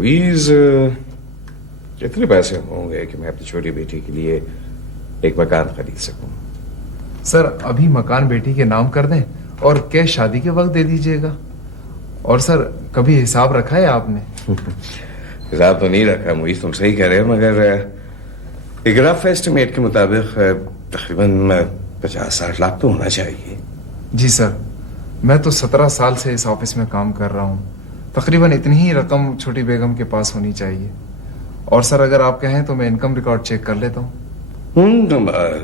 मुईज, कितने पैसे होंगे कि मैं अपनी छोटी बेटी के लिए एक मकान खरीद सकूं? सर अभी मकान बेटी के नाम कर दें और कैश शादी के वक्त दे दीजिएगा। और सर कभी हिसाब रखा है आपने? हिसाब तो नहीं रखा मुईज, तुम सही कह रहे हो, मगर एक रफ एस्टिमेट के मुताबिक तकरीबन 50-60 लाख तो होना चाहिए। जी सर, मैं तो 17 साल से इस ऑफिस में काम कर रहा हूँ। तकरीबन इतनी ही रकम छोटी बेगम के पास होनी चाहिए। और सर अगर आप कहें तो मैं इनकम रिकॉर्ड चेक कर लेता हूँ।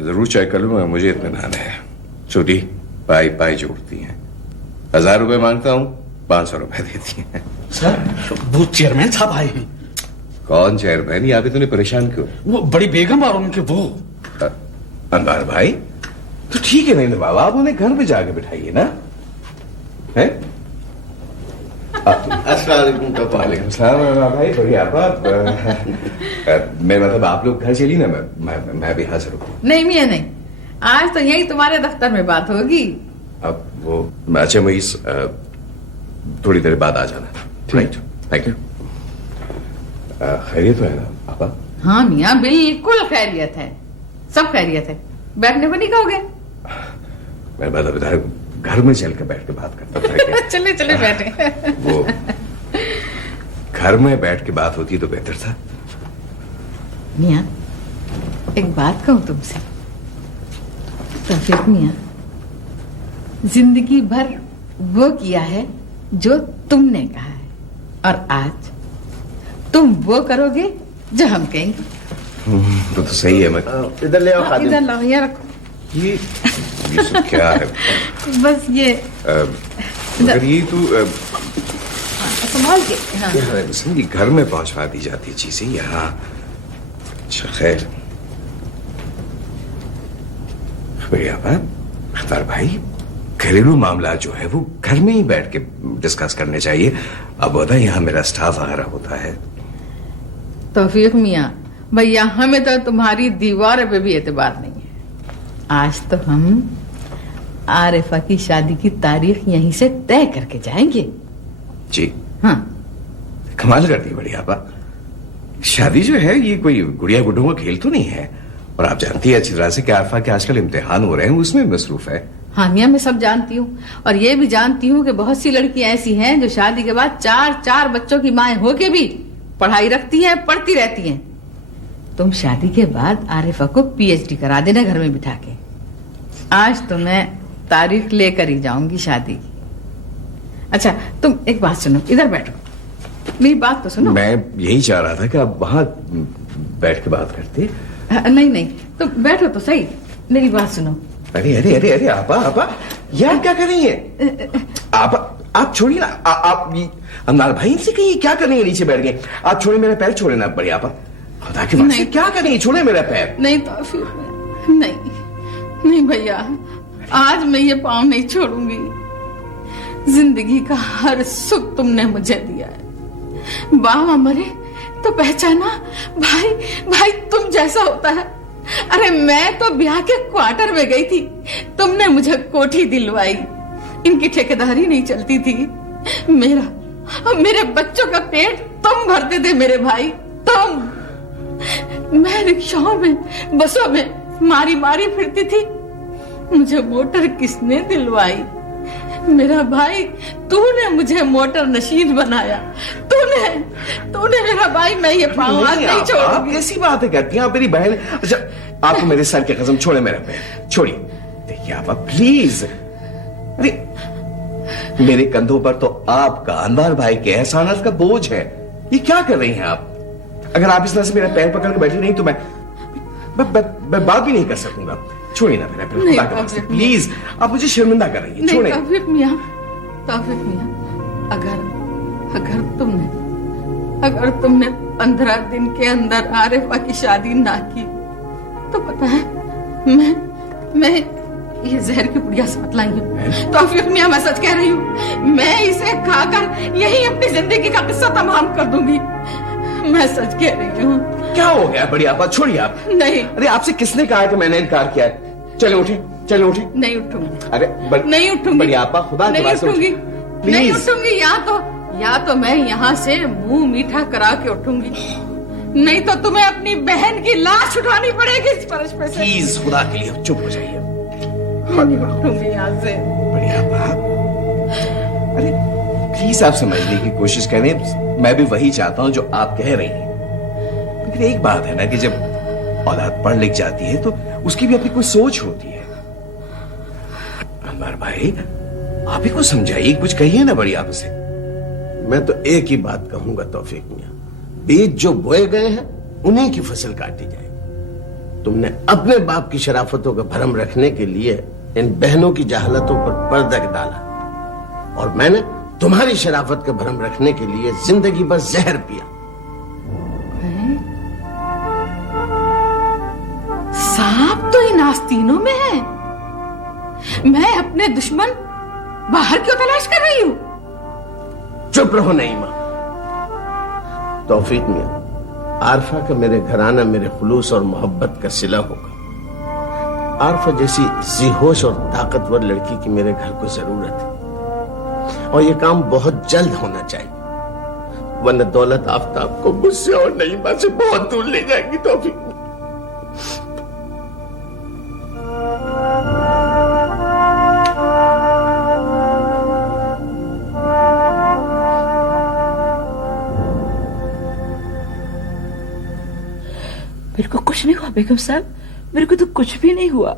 जरूर चेक कर लूंगा, मुझे इत्मीनान है। छोटी पाई पाई जोड़ती हैं। 1000 रुपए मांगता हूँ, 500 रुपए देती हैं। सर वो चेयरमैन साहब आए हैं। कौन चेयरमैन? यहाँ पे तूने परेशान क्यों? वो बड़ी बेगम और उनके वो अनवर भाई, तो ठीक है नहीं बाबा, आप उन्हें घर पे जाके बिठाइए ना। है वालेकुम सलाम भाई, बढ़िया। मैं मतलब आप लोग घर चली ना, मैं भी हाजिर हूँ। नहीं मियां नहीं, आज तो यही तुम्हारे दफ्तर में बात होगी। अब वो अच्छा मुईस, थोड़ी देर बाद आ जाना। Right, thank you. खैरियत है ना पापा? हाँ मियां बिल्कुल खैरियत है, सब खैरियत है। बैठने को नहीं कहोगे? मैं बता घर में चल के बैठ के बात करता था। चले चले बैठे। वो घर में बैठ के बात होती तो बेहतर था। मियां एक बात कहूं तुमसे। तौफीक मियां, जिंदगी भर वो किया है जो तुमने कहा है, और आज तुम वो करोगे जो हम कहेंगे। तो सही है। मैं इधर ले आओ। इधर लाओ, ये रखो। ये सब क्या है? बस ये मगर ये तो संभाल के। हाँ। घर में पहुंचवा दी जाती चीजें यहाँ। अच्छा खैर, बढ़िया बात। अख्तर भाई, घरेलू मामला जो है वो घर में ही बैठ के डिस्कस करने चाहिए। अब होता है यहाँ मेरा स्टाफ वगैरह होता है। तौफीक मियां भैया, हमें तो तुम्हारी दीवार पे भी एतबार नहीं है। आज तो हम आरिफा की शादी की तारीख यहीं से तय करके जाएंगे। जी हाँ। कमाल कर दी बढ़िया बात। शादी जो है ये कोई गुड़िया गुड्डों का खेल तो नहीं है। और आप जानती है अच्छी तरह से कि आरिफा के आजकल इम्तिहान हो रहे हैं, उसमें मसरूफ है। हाँ मियां, मैं सब जानती हूँ, और ये भी जानती हूँ कि बहुत सी लड़कियां ऐसी हैं जो शादी के बाद 4-4 बच्चों की माएं होके भी पढ़ाई रखती हैं, पढ़ती रहती हैं। तुम शादी के बाद आरिफा को PhD करा देना घर में बिठा के। आज तो मैं तारीख लेकर ही जाऊंगी शादी की। अच्छा तुम एक बात सुनो, इधर बैठो, मेरी बात तो सुनो। मैं यही चाह रहा था कि आप वहां बैठ के बात करते। नहीं नहीं, तुम बैठो तो सही, मेरी बात सुनो। अरे अरे अरे अरे आपा यार क्या कर रही है आप छोड़िए ना। आप अनवर भाई से कहिए क्या कर रही है, नीचे बैठ गए। आप छोड़े मेरा पैर, छोड़े ना बड़ी आपा, खुदा की वास्ते क्या कर रही है, छोड़े मेरा पैर। नहीं तो फिर नहीं भैया, आज मैं ये पाँव नहीं छोड़ूंगी। जिंदगी का हर सुख तुमने मुझे दिया है। बाबा मरे तो पहचाना भाई तुम जैसा होता है। अरे मैं तो ब्याह के क्वार्टर में गई थी, तुमने मुझे कोठी दिलवाई। इनकी ठेकेदारी नहीं चलती थी। मेरे बच्चों का पेट तुम भरते थे मेरे भाई, तुम। मैं रिक्शाओं में, बसों में मारी फिरती थी। मुझे मोटर किसने दिलवाई? मेरा भाई, तूने मुझे मोटर नशीन बनाया। तूने मेरा भाई। मैं ये पाँव नहीं छोड़ूंगी। कैसी बातें करती हैं आप मेरी बहन? अच्छा आपको मेरे सर की कसम, छोड़े मेरा पैर, छोड़िए। देखिए आप प्लीज। अरे मेरे कंधों पर तो आपका, अनवर भाई के एहसानात का बोझ है। ये क्या कर रही हैं आप? अगर आप इस तरह से मेरा पैर पकड़ के बैठी नहीं तो मैं बात भी नहीं कर सकूंगा। छोड़िए ना मेरा पैर, प्लीज। आप मुझे शर्मिंदा कर रही हैं, छोड़िए। तौफीक मियां, अगर तुमने 15 दिन के अंदर आरिफा की शादी ना की तो पता है मैं ये जहर की पुड़िया साथ लाई हूँ। तौफीक मियां, मैं सच कह रही हूँ, मैं इसे खाकर यही अपनी जिंदगी का किस्सा तमाम कर दूंगी। मैं सच कह रही हूँ। क्या हो गया बड़ी आपा, छोड़िए आप। नहीं। अरे आपसे किसने कहा कि मैंने इनकार किया है? चले उठे। नहीं उठूंगी। अरे नहीं उठूंगी। बड़ी आपा, खुदा नहीं उठूंगी, नहीं उठूंगी। या तो मैं यहाँ से मुंह मीठा करा के उठूंगी, नहीं तो तुम्हें अपनी बहन की लाश उठानी पड़ेगी इस फर्श पे से। प्लीज खुदा के लिए चुप हो जाइए। नहीं उठूंगी यहाँ से। बढ़िया बाप, अरे प्लीज आप समझने की कोशिश करें, मैं भी वही चाहता हूं जो आप कह रही हैं। लेकिन एक बात है ना कि जब औलाद पढ़ लिख जाती है तो उसकी भी अपनी कोई सोच होती है। अनवर भाई, आप ही को समझाइए, कुछ कहिए ना बड़ी आपसे। मैं तो एक ही बात कहूंगा तौफीक मियां, बीज जो बोए गए हैं उन्हीं की फसल काटी जाएगी। तुमने अपने बाप की शराफतों का भरम रखने के लिए इन बहनों की जहालतों पर पर्दा डाला, और मैंने तुम्हारी शराफत का भरम रखने के लिए जिंदगी भर जहर पिया। सांप तो इन आस्तीनों में है, मैं अपने दुश्मन बाहर क्यों तलाश कर रही हूं? चुप रहो नईमा। तौफीक मियां, आरफा का मेरे घराना मेरे खुलूस और मोहब्बत का सिला होगा। आरफा जैसी जिहोश और ताकतवर लड़की की मेरे घर को जरूरत है, और यह काम बहुत जल्द होना चाहिए, वरना दौलत आफ्ताब को मुझसे और नईमा से बहुत दूर ले जाएगी। तौफीक मेरे को कुछ नहीं हुआ बेगम साहब, मेरे को तो कुछ भी नहीं हुआ।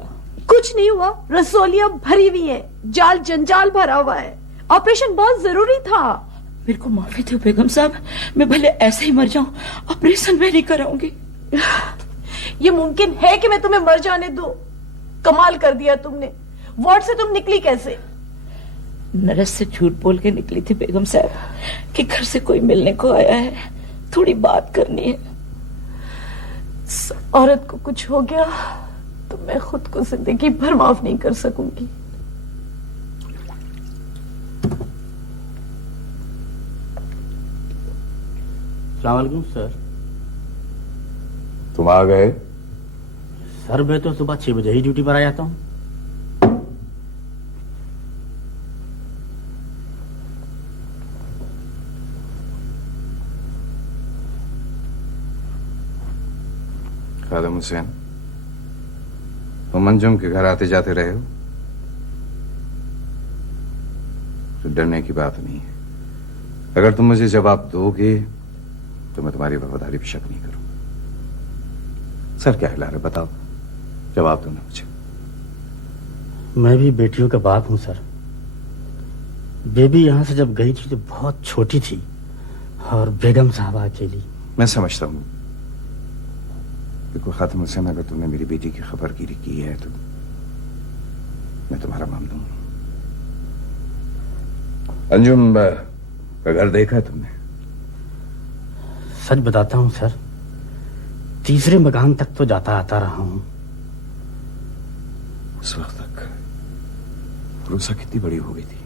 कुछ नहीं हुआ? रसोलियां भरी हुई है, जाल जंजाल भरा हुआ है, ऑपरेशन बहुत जरूरी था। मेरे को माफी दो बेगम साहब, मैं भले ऐसे ही मर जाऊं, ऑपरेशन मैं नहीं कराऊंगी। ये मुमकिन है कि मैं तुम्हें मर जाने दूं? कमाल कर दिया तुमने। वार्ड से तुम निकली कैसे? नर्स से झूठ बोल के निकली थी बेगम साहब कि घर से कोई मिलने को आया है, थोड़ी बात करनी है। औरत को कुछ हो गया तो मैं खुद को जिंदगी भर माफ नहीं कर सकूंगी। अस्सलाम वालेकुम सर। तुम आ गए? सर मैं तो सुबह 6 बजे ही ड्यूटी पर आ जाता हूँ। खादिम हुसैन, तुम अंजुम के घर आते जाते रहे हो, तो डरने की बात नहीं है। अगर तुम मुझे जवाब दोगे तो मैं तुम्हारी वफादारी पर शक नहीं करूंगा। सर क्या हिला रहे, बताओ, जवाब दो ना मुझे। मैं भी बेटियों का बाप हूं सर। बेबी यहां से जब गई थी तो बहुत छोटी थी, और बेगम साहबा अकेली। मैं समझता हूं, देखो खादिम हुसैन, अगर तुमने मेरी बेटी की खबरगिरी की है तो मैं तुम्हारा मामला हूं। अंजुम का घर देखा है तुमने? सच बताता हूं सर, तीसरे मकान तक तो जाता आता रहा हूं। उस वक्त तक रूसा कितनी बड़ी हो गई थी?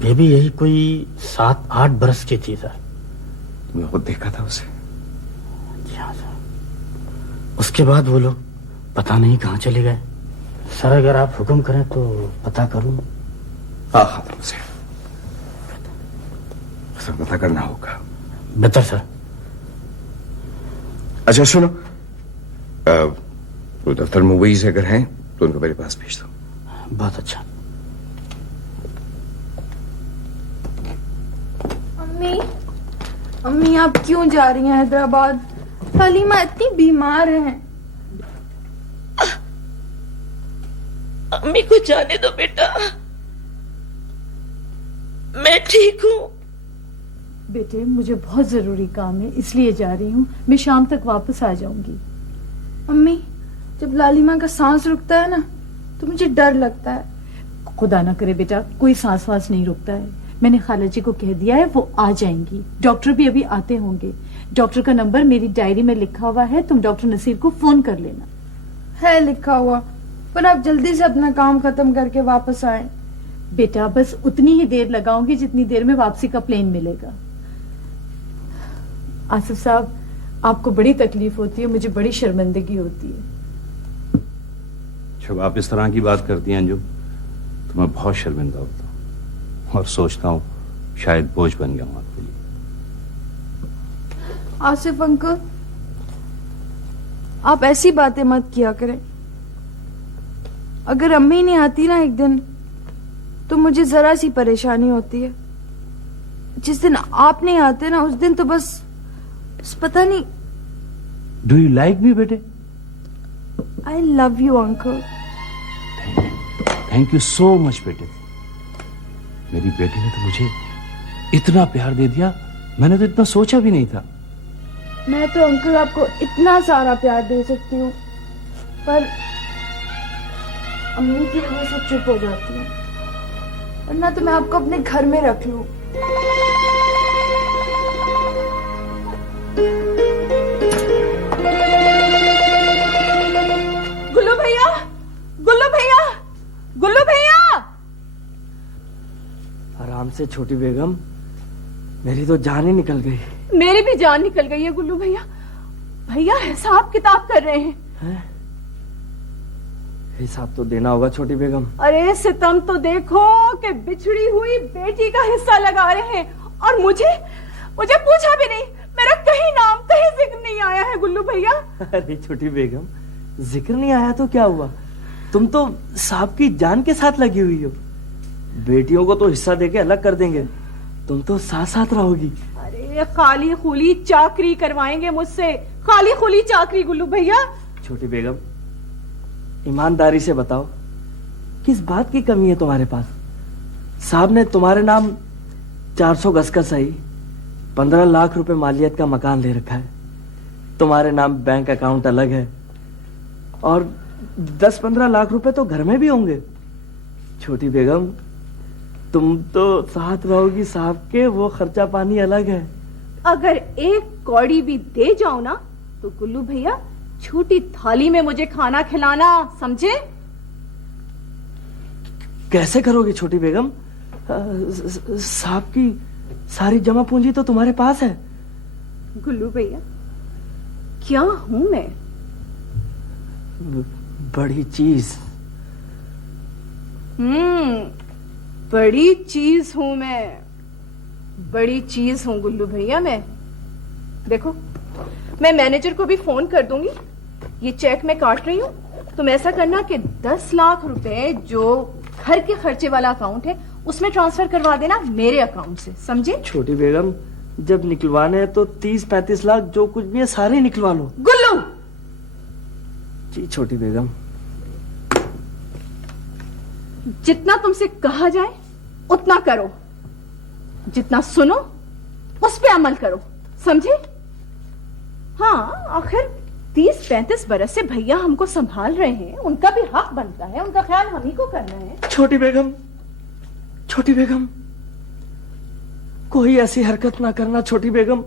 बेबी यही कोई 7-8 बरस की थी सर। तुमने खुद देखा था उसे? जी हाँ सर। उसके बाद वो लोग पता नहीं कहाँ चले गए। सर अगर आप हुक्म करें तो पता करूं? हाँ खादिम हुसैन, पता करना होगा। बेहतर सर। अच्छा सुनो, वो दफ्तर मुवैज अगर हैं तो उनको मेरे पास भेज दो। बहुत अच्छा। अम्मी, अम्मी आप क्यों जा रही हैं हैदराबाद? हलीमा इतनी बीमार है। अम्मी को जाने दो बेटा, मैं ठीक हूँ। बेटे मुझे बहुत जरूरी काम है इसलिए जा रही हूँ, मैं शाम तक वापस आ जाऊंगी। अम्मी, जब लालिमा का सांस रुकता है ना तो मुझे डर लगता है। खुदा ना करे बेटा, कोई सांस वास नहीं रुकता है। मैंने खाला जी को कह दिया है, वो आ जाएंगी। डॉक्टर भी अभी आते होंगे। डॉक्टर का नंबर मेरी डायरी में लिखा हुआ है, तुम डॉक्टर नसीर को फोन कर लेना। है लिखा हुआ, पर आप जल्दी से अपना काम खत्म करके वापस आए। बेटा बस उतनी ही देर लगाऊंगी जितनी देर में वापसी का प्लेन मिलेगा। आसिफ साहब, आपको बड़ी तकलीफ होती है, मुझे बड़ी शर्मिंदगी होती है। जब आप इस तरह की बात करती हैं अंजुम तो मैं बहुत शर्मिंदा होता हूँ। और सोचता हूं शायद बोझ बन गया हूं आपके लिए। आसिफ अंकल, आप ऐसी बातें मत किया करें। अगर अम्मी नहीं आती ना एक दिन, तो मुझे जरा सी परेशानी होती है। जिस दिन आप नहीं आते ना, उस दिन तो बस पता नहीं। डू यू लाइक मी बेटे? I love you uncle. Thank you so much बेटे। मेरी बेटी ने तो मुझे इतना प्यार दे दिया, मैंने तो इतना सोचा भी नहीं था। मैं तो अंकल आपको इतना सारा प्यार दे सकती हूँ, पर अम्मी की वजह से चुप हो जाती हूँ, वरना तो मैं आपको अपने घर में रख लूं। गुल्लू भैया, गुल्लू भैया, गुल्लू भैया! आराम से छोटी बेगम, मेरी तो जान ही निकल गई। मेरी भी जान निकल गई है गुल्लू भैया। भैया हिसाब किताब कर रहे हैं। हिसाब तो देना होगा छोटी बेगम। अरे सितम तो देखो कि बिछड़ी हुई बेटी का हिस्सा लगा रहे हैं, और मुझे पूछा भी नहीं। मेरा कहीं नाम कहीं जिक्र नहीं आया है गुल्लू भैया। अरे छोटी बेगम, जिक्र नहीं आया तो क्या हुआ? तुम तो साहब की जान के साथ लगी हुई हो। बेटियों को तो हिस्सा देके अलग कर देंगे, तुम तो साथ साथ रहोगी। अरे खाली खुली चाकरी करवाएंगे मुझसे, खाली खुली चाकरी गुल्लू भैया। छोटी बेगम, ईमानदारी से बताओ, किस बात की कमी है तुम्हारे पास? साहब ने तुम्हारे नाम 400 गज का सही, 15 लाख रुपए मालियत का मकान ले रखा है। तुम्हारे नाम बैंक अकाउंट अलग है, और 10-15 लाख रुपए तो घर में भी होंगे। छोटी बेगम, तुम तो साथ रहोगी साहब के, वो खर्चा पानी अलग है। अगर एक कौड़ी भी दे जाओ ना, तो गुल्लू भैया छोटी थाली में मुझे खाना खिलाना, समझे? कैसे करोगे छोटी बेगम? साहब की सारी जमा पूंजी तो तुम्हारे पास है। गुल्लू भैया, क्या हूं मैं? बड़ी चीज। बड़ी चीज हूं मैं, बड़ी चीज हूं गुल्लू भैया मैं। देखो, मैं मैनेजर को भी फोन कर दूंगी। ये चेक मैं काट रही हूँ, तुम ऐसा करना कि 10 लाख रुपए जो घर के खर्चे वाला अकाउंट है उसमें ट्रांसफर करवा देना मेरे अकाउंट से, समझे? छोटी बेगम, जब निकलवाने हैं तो 30-35 लाख जो कुछ भी है सारे निकलवा लो। गुल्लू! जी छोटी बेगम। जितना तुमसे कहा जाए उतना करो, जितना सुनो उस पे अमल करो, समझे? हाँ, आखिर 30-35 बरस से भैया हमको संभाल रहे हैं, उनका भी हक बनता है, उनका ख्याल हम ही को करना है। छोटी बेगम, छोटी बेगम, कोई ऐसी हरकत ना करना छोटी बेगम,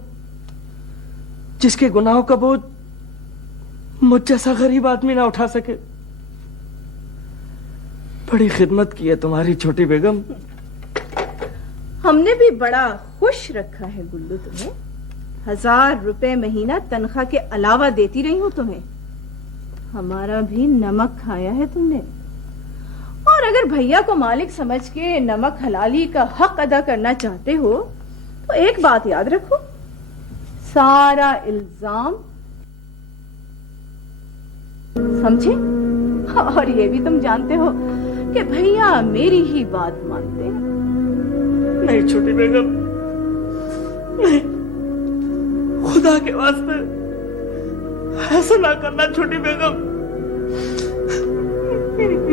जिसके गुनाहों का बोझ मुझ जैसा गरीब आदमी ना उठा सके। बड़ी खिदमत की है तुम्हारी छोटी बेगम। हमने भी बड़ा खुश रखा है गुल्लू तुम्हें। 1000 रुपए महीना तनख्वाह के अलावा देती रही हूं तुम्हें। हमारा भी नमक खाया है तुमने। और अगर भैया को मालिक समझ के नमक हलाली का हक अदा करना चाहते हो, तो एक बात याद रखो, सारा इल्जाम, समझे? और ये भी तुम जानते हो कि भैया मेरी ही बात मानते हैं। नहीं छोटी बेगम, नहीं, खुदा के वास्ते ऐसा ना करना छोटी बेगम।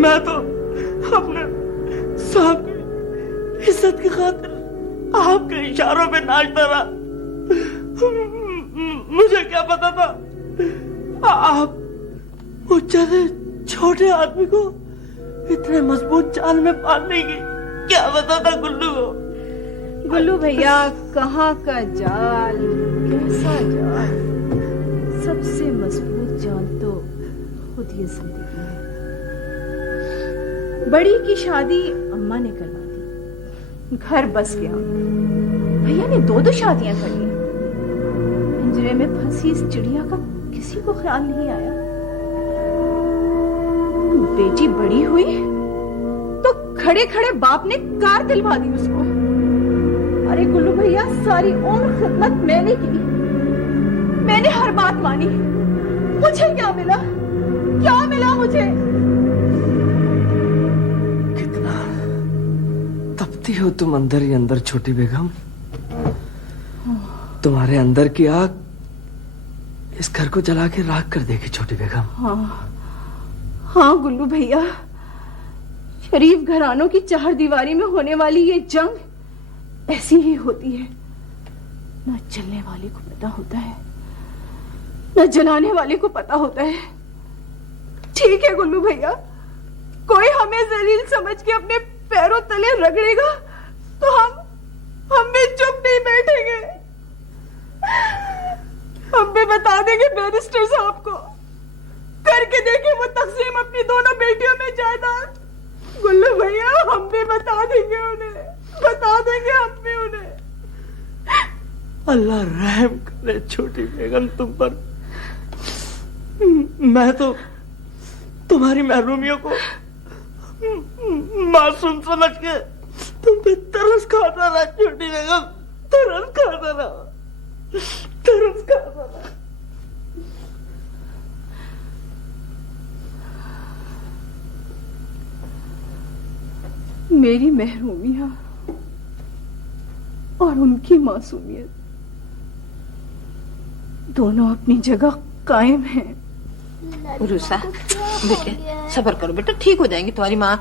मैं तो अपने साहब की इज्जत की खातिर आपके इशारों पे नाचता रहा। मुझे क्या पता था आप उस जैसे छोटे आदमी को इतने मजबूत जाल में पालने की। क्या पता था गुल्लू को? गुल्लू भैया, कहाँ का जाल, कैसा जाल? सबसे मजबूत जाल तो खुद ये जिंदगी है। बड़ी की शादी अम्मा ने करवा दी, घर बस गया। भैया ने 2 शादियां कर ली। पिंजरे में फंसी इस चिड़िया का किसी को ख्याल नहीं आया। बेटी बड़ी हुई तो खड़े खड़े बाप ने कार दिलवा दी उसको। अरे गुल्लू भैया, सारी उम्र खिदमत मैंने की, मैंने हर बात मानी, मुझे क्या मिला? क्या मिला मुझे? कितना तपती हो तुम अंदर ही अंदर छोटी बेगम। तुम्हारे अंदर की आग इस घर को जला के राख कर देगी छोटी बेगम। हाँ गुल्लू भैया, शरीफ घरानों की चार दीवारी में होने वाली ये जंग ऐसी ही होती है। न चलने वाले को पता होता है, न जलाने वाले को पता होता है। ठीक है गुल्लू भैया, कोई हमें जलील समझ के अपने पैरों तले रगड़ेगा तो हम भी चुप नहीं बैठेंगे। हम भी बता देंगे बैरिस्टर साहब को, करके देखे वो तकसीम अपनी दोनों बेटियों में जायदाद। गुल्लू भैया, हम भी बता देंगे उन्हें, बता देंगे हम भी उन्हें। अल्लाह रहम करे छोटी बेगम तुम पर। मैं तो तुम्हारी महरूमियों को मासूम समझ के तुम पे तरस खाता रहा छोटी बेगम, तरस खाता रहा, तरस खाता रहा। मेरी महरूमिया और उनकी मासूमियत दोनों अपनी जगह कायम हैं। उरुसा, बेटे सब्र करो बेटा, ठीक हो जाएंगी तुम्हारी माँ,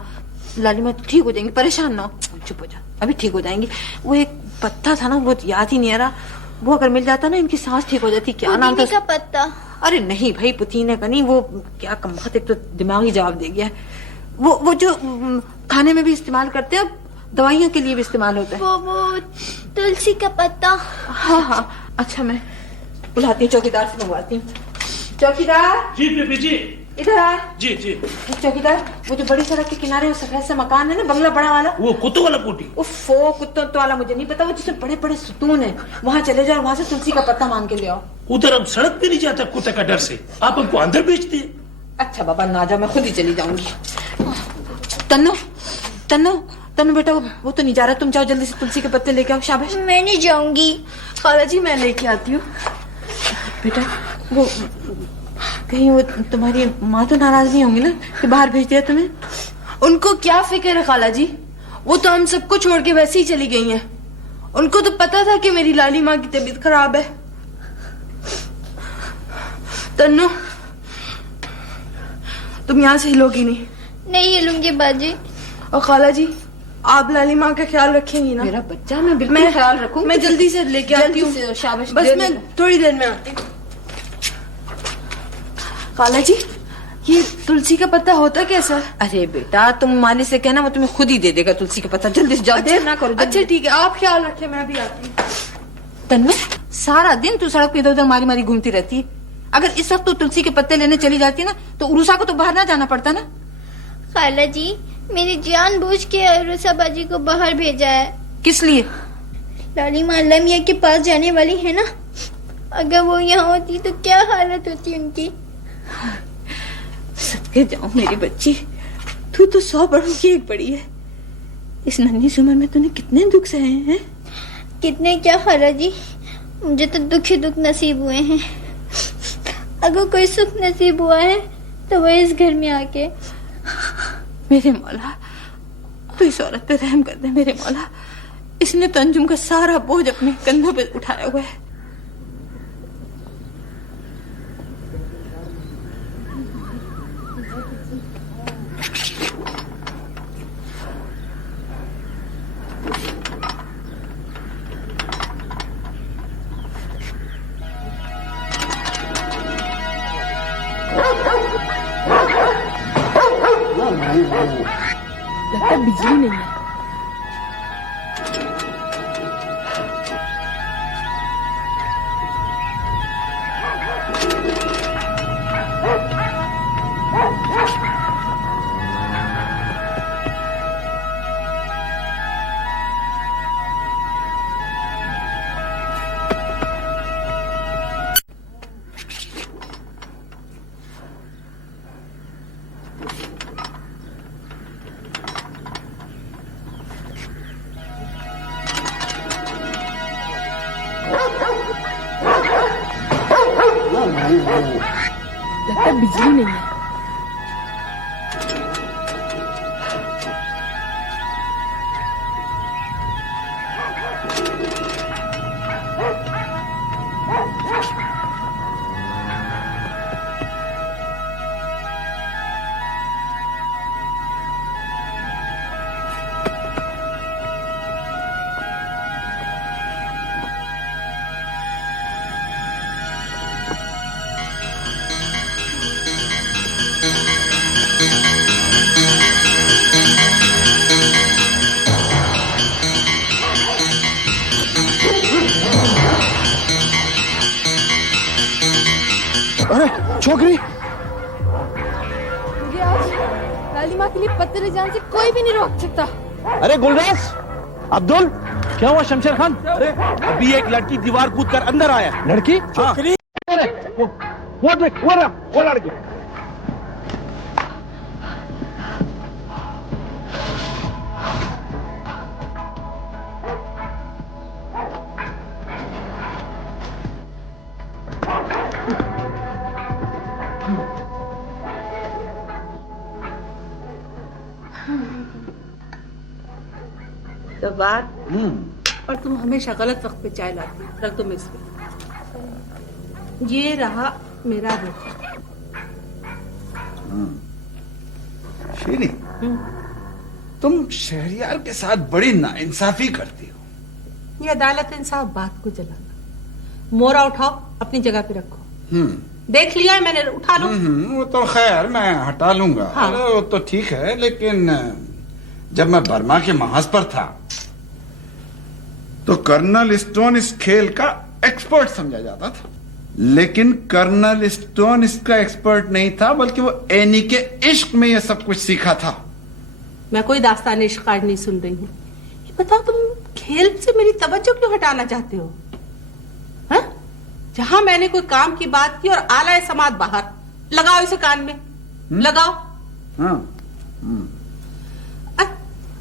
लाली माँ ठीक हो जाएंगी, परेशान ना हो, चुप हो जाओ, अभी ठीक हो जाएंगी। वो एक पत्ता था ना, वो याद ही नहीं आ रहा, वो अगर मिल जाता ना इनकी सांस ठीक हो जाती। क्या नाम था का पत्ता? अरे नहीं भाई, पुदीने का नहीं, वो क्या कमात, एक तो दिमागी जवाब दे गया। वो जो खाने में भी इस्तेमाल करते हैं, दवाइयों के लिए भी इस्तेमाल होता है। वो तुलसी का पत्ता। हाँ, अच्छा मैं बुलाती हूँ, चौकीदार से मंगवाती हूँ। चौकीदार जी बेबी जी, इधर आ। जी जी। चौकीदार, वो जो बड़ी सड़क के किनारे वो सफेद सा मकान है ना, बंगला बड़ा वाला, वो कुत्तों वाला कोठी। उफ़ो, कुत्तों तो वाला मुझे नहीं पता, वो जिसमें बड़े बड़े सुतून है, वहाँ चले जाओ, वहाँ से तुलसी का पत्ता मांग के ले आओ। उधर हम सड़क पे नहीं जाता कुत्ते का डर से, आप हमको अंदर भेजते हैं। अच्छा बाबा ना जाओ, मैं खुद ही चली जाऊंगी। तन्नो तन्नो तन्नो बेटा, वो तो नहीं जा रहा, तुम जाओ जल्दी से तुलसी के पत्ते लेके आओ। शाबाश। मैं नहीं जाऊंगी। खाला जी, मैं लेके आती हूँ। बेटा वो कहीं वो तुम्हारी माँ तो नाराज नहीं होंगी ना कि बाहर भेज दिया तुम्हें? उनको क्या फिक्र है खाला जी, वो तो हम सबको छोड़ के वैसे ही चली गई हैं। उनको तो पता था कि मेरी लाली माँ की तबीयत खराब है। तन्नो, तुम यहाँ से हिलोगी नहीं। नहीं हिलूंगी बाजी। और खाला जी, आप लाली माँ का ख्याल रखेंगी ना? मेरा बच्चा, मैं बिल्कुल ख्याल रखूंगी। मैं जल्दी से लेके आती हूँ। शाबाश, बस मैं थोड़ी देर में आती हूँ। खाला जी, ये तुलसी का पत्ता होता कैसा? अरे बेटा, तुम माली से कहना, वो तुम्हें खुद ही दे देगा तुलसी का पत्ता। जल्दी से जाओ, देर ना करो। अच्छा ठीक है, आप ख्याल रखें, मैं भी आती हूँ। तन्मय, सारा दिन तू सड़क पे इधर उधर मारी मारी घूमती रहती है। अगर इस वक्त तू तुलसी के पत्ते लेने चली जाती ना, तो उरुसा को तो बाहर ना जाना पड़ता ना। खाला जी, मेरी जानबूझ के उरुसा बाजी को बाहर भेजा है। किस लिए? लाली माँ लमिया के पास जाने वाली है ना, अगर वो यहाँ होती तो क्या हालत होती उनकी। सदके जाऊं मेरी बच्ची, तू तो 100 बड़ों की एक बड़ी है। इस नन्ही सी उम्र में तूने कितने दुख सहे हैं। कितने क्या खाला जी, मुझे तो दुख ही दुख नसीब हुए हैं। अगर कोई सुख नसीब हुआ है तो वो इस घर में आके। मेरे मौला, तू इस औरत पे रहम कर दे मेरे मौला। इसने तो अंजुम का सारा बोझ अपने कंधों पे उठाया हुआ है। लगता है बिजली नहीं है। लगता है बिजली नहीं है। छोकरी, मुझे आज लालिमा के लिए पत्थर जान से कोई भी नहीं रोक सकता। अरे गुलरेज, अब्दुल, क्या हुआ शमशेर खान? अरे अभी एक लड़की दीवार कूद कर अंदर आया। लड़की? छोकरी? वो लड़की। जब्बार, और तुम हमेशा गलत वक्त पे चाय लाती हो। रख दो मेज पे। ये रहा मेरा रुख। शीरी, तुम शहरियार के साथ बड़ी नाइंसाफी करती हो। ये अदालत इंसाफ बात को जलाना। मोरा उठाओ, अपनी जगह पे रखो। देख लिया है मैंने, उठा लो। वो तो खैर मैं हटा लूंगा। हाँ। अरे वो तो ठीक है, लेकिन जब मैं बर्मा के महाज पर था तो कर्नल स्टोन इस खेल का एक्सपर्ट समझा जाता था, लेकिन कर्नल स्टोन इसका एक्सपर्ट नहीं था, बल्कि वो एनी के इश्क में ये सब कुछ सीखा था। मैं कोई दास्तान इश्क कार्ड नहीं सुन रही हूँ। ये बताओ, तुम खेल से मेरी तवज्जो क्यों हटाना चाहते हो? हाँ? जहां मैंने कोई काम की बात की और आला समात बाहर, लगाओ इसे कान में। लगाओ। हाँ।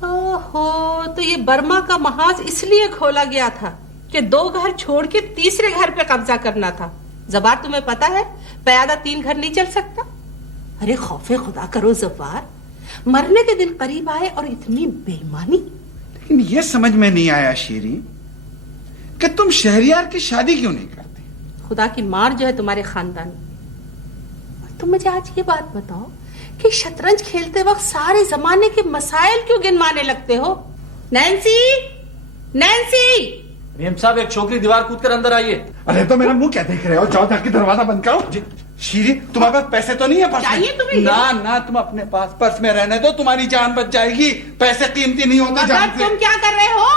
ओहो, तो ये बर्मा का महाज इसलिए खोला गया था कि 2 घर छोड़ के तीसरे घर पे कब्जा करना था। जबार, तुम्हें पता है प्यादा 3 घर नहीं चल सकता। अरे खौफे खुदा करो जबार, मरने के दिन करीब आए और इतनी बेईमानी। लेकिन ये समझ में नहीं आया शीरी कि तुम शहरियार की शादी क्यों नहीं करती। खुदा की मार जो है तुम्हारे खानदान में। तुम मुझे आज ये बात बताओ कि शतरंज खेलते वक्त सारे जमाने के मसाइल क्यों गिनवाने लगते हो? Nancy, Nancy! मेम साहब, एक छोकरी दीवार कूद कर अंदर आई है। अरे तो मेरा मुंह क्या देख रहे हो? जाओ जाके दरवाजा बंद करो। शीरी, तुम्हारे पास पैसे तो नहीं है पर्स में? चाहिए तुम्हें? ना ना, तुम अपने पास पर्स में रहने दो, तुम्हारी जान बच जाएगी। पैसे कीमती नहीं होते जान से। तुम क्या कर रहे हो?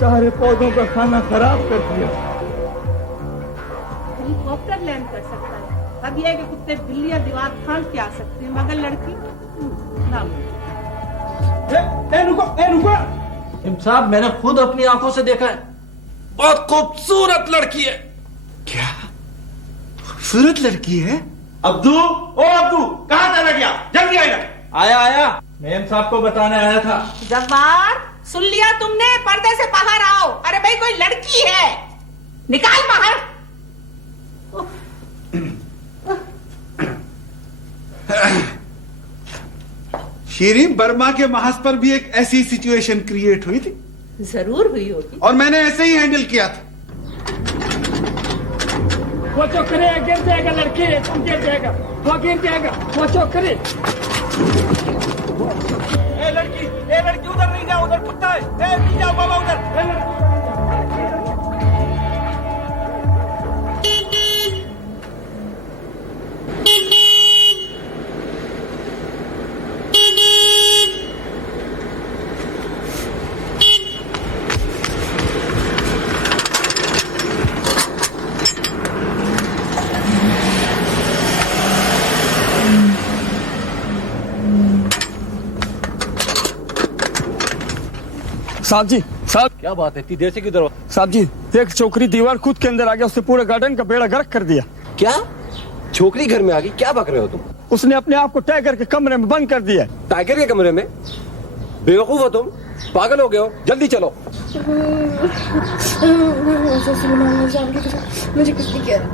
सारे पौधों का खाना खराब कर दिया। हेलीकॉप्टर लैंड कर सकता है। अब यह कि कुत्ते बिल्लियां दीवार फाड़ के आ सकते हैं, मगर लड़की ना। रुको। मेम साहब, मैंने खुद अपनी आंखों से देखा है। बहुत खूबसूरत लड़की है। क्या खूबसूरत लड़की है? अब्दू, ओ अब्दू, कहाँ चला गया? जल्दी आया। मेम साहब को बताने आया था। जब्बार, सुन लिया तुमने? पर्दे से बाहर आओ। अरे भाई, कोई लड़की है, निकाल बाहर। शीरी, बर्मा के महाज पर भी एक ऐसी सिचुएशन क्रिएट हुई थी। जरूर हुई होगी, और मैंने ऐसे ही हैंडल किया था। वो चौकरे गिर जाएगा, लड़की गिर जाएगा, वो गिर जाएगा, वो चौकरे। ए लड़की उधर नहीं जाओ, उधर कुत्ता है। नहीं जाओ बाबा उधर। साहब जी, साहब क्या बात है? इतनी देर से किधर हो? साहब जी, एक छोकरी दीवार कूद के अंदर आ गया, उसने पूरे गार्डन का बेड़ा गर्क कर दिया। क्या छोकरी घर में आ गई? क्या बक रहे हो तुम? उसने अपने आप को टाइगर के कमरे में बंद कर दिया। टाइगर के कमरे में? बेवकूफ हो तुम, पागल हो गए हो। जल्दी चलो। मुझे कुछ नहीं कह रहा।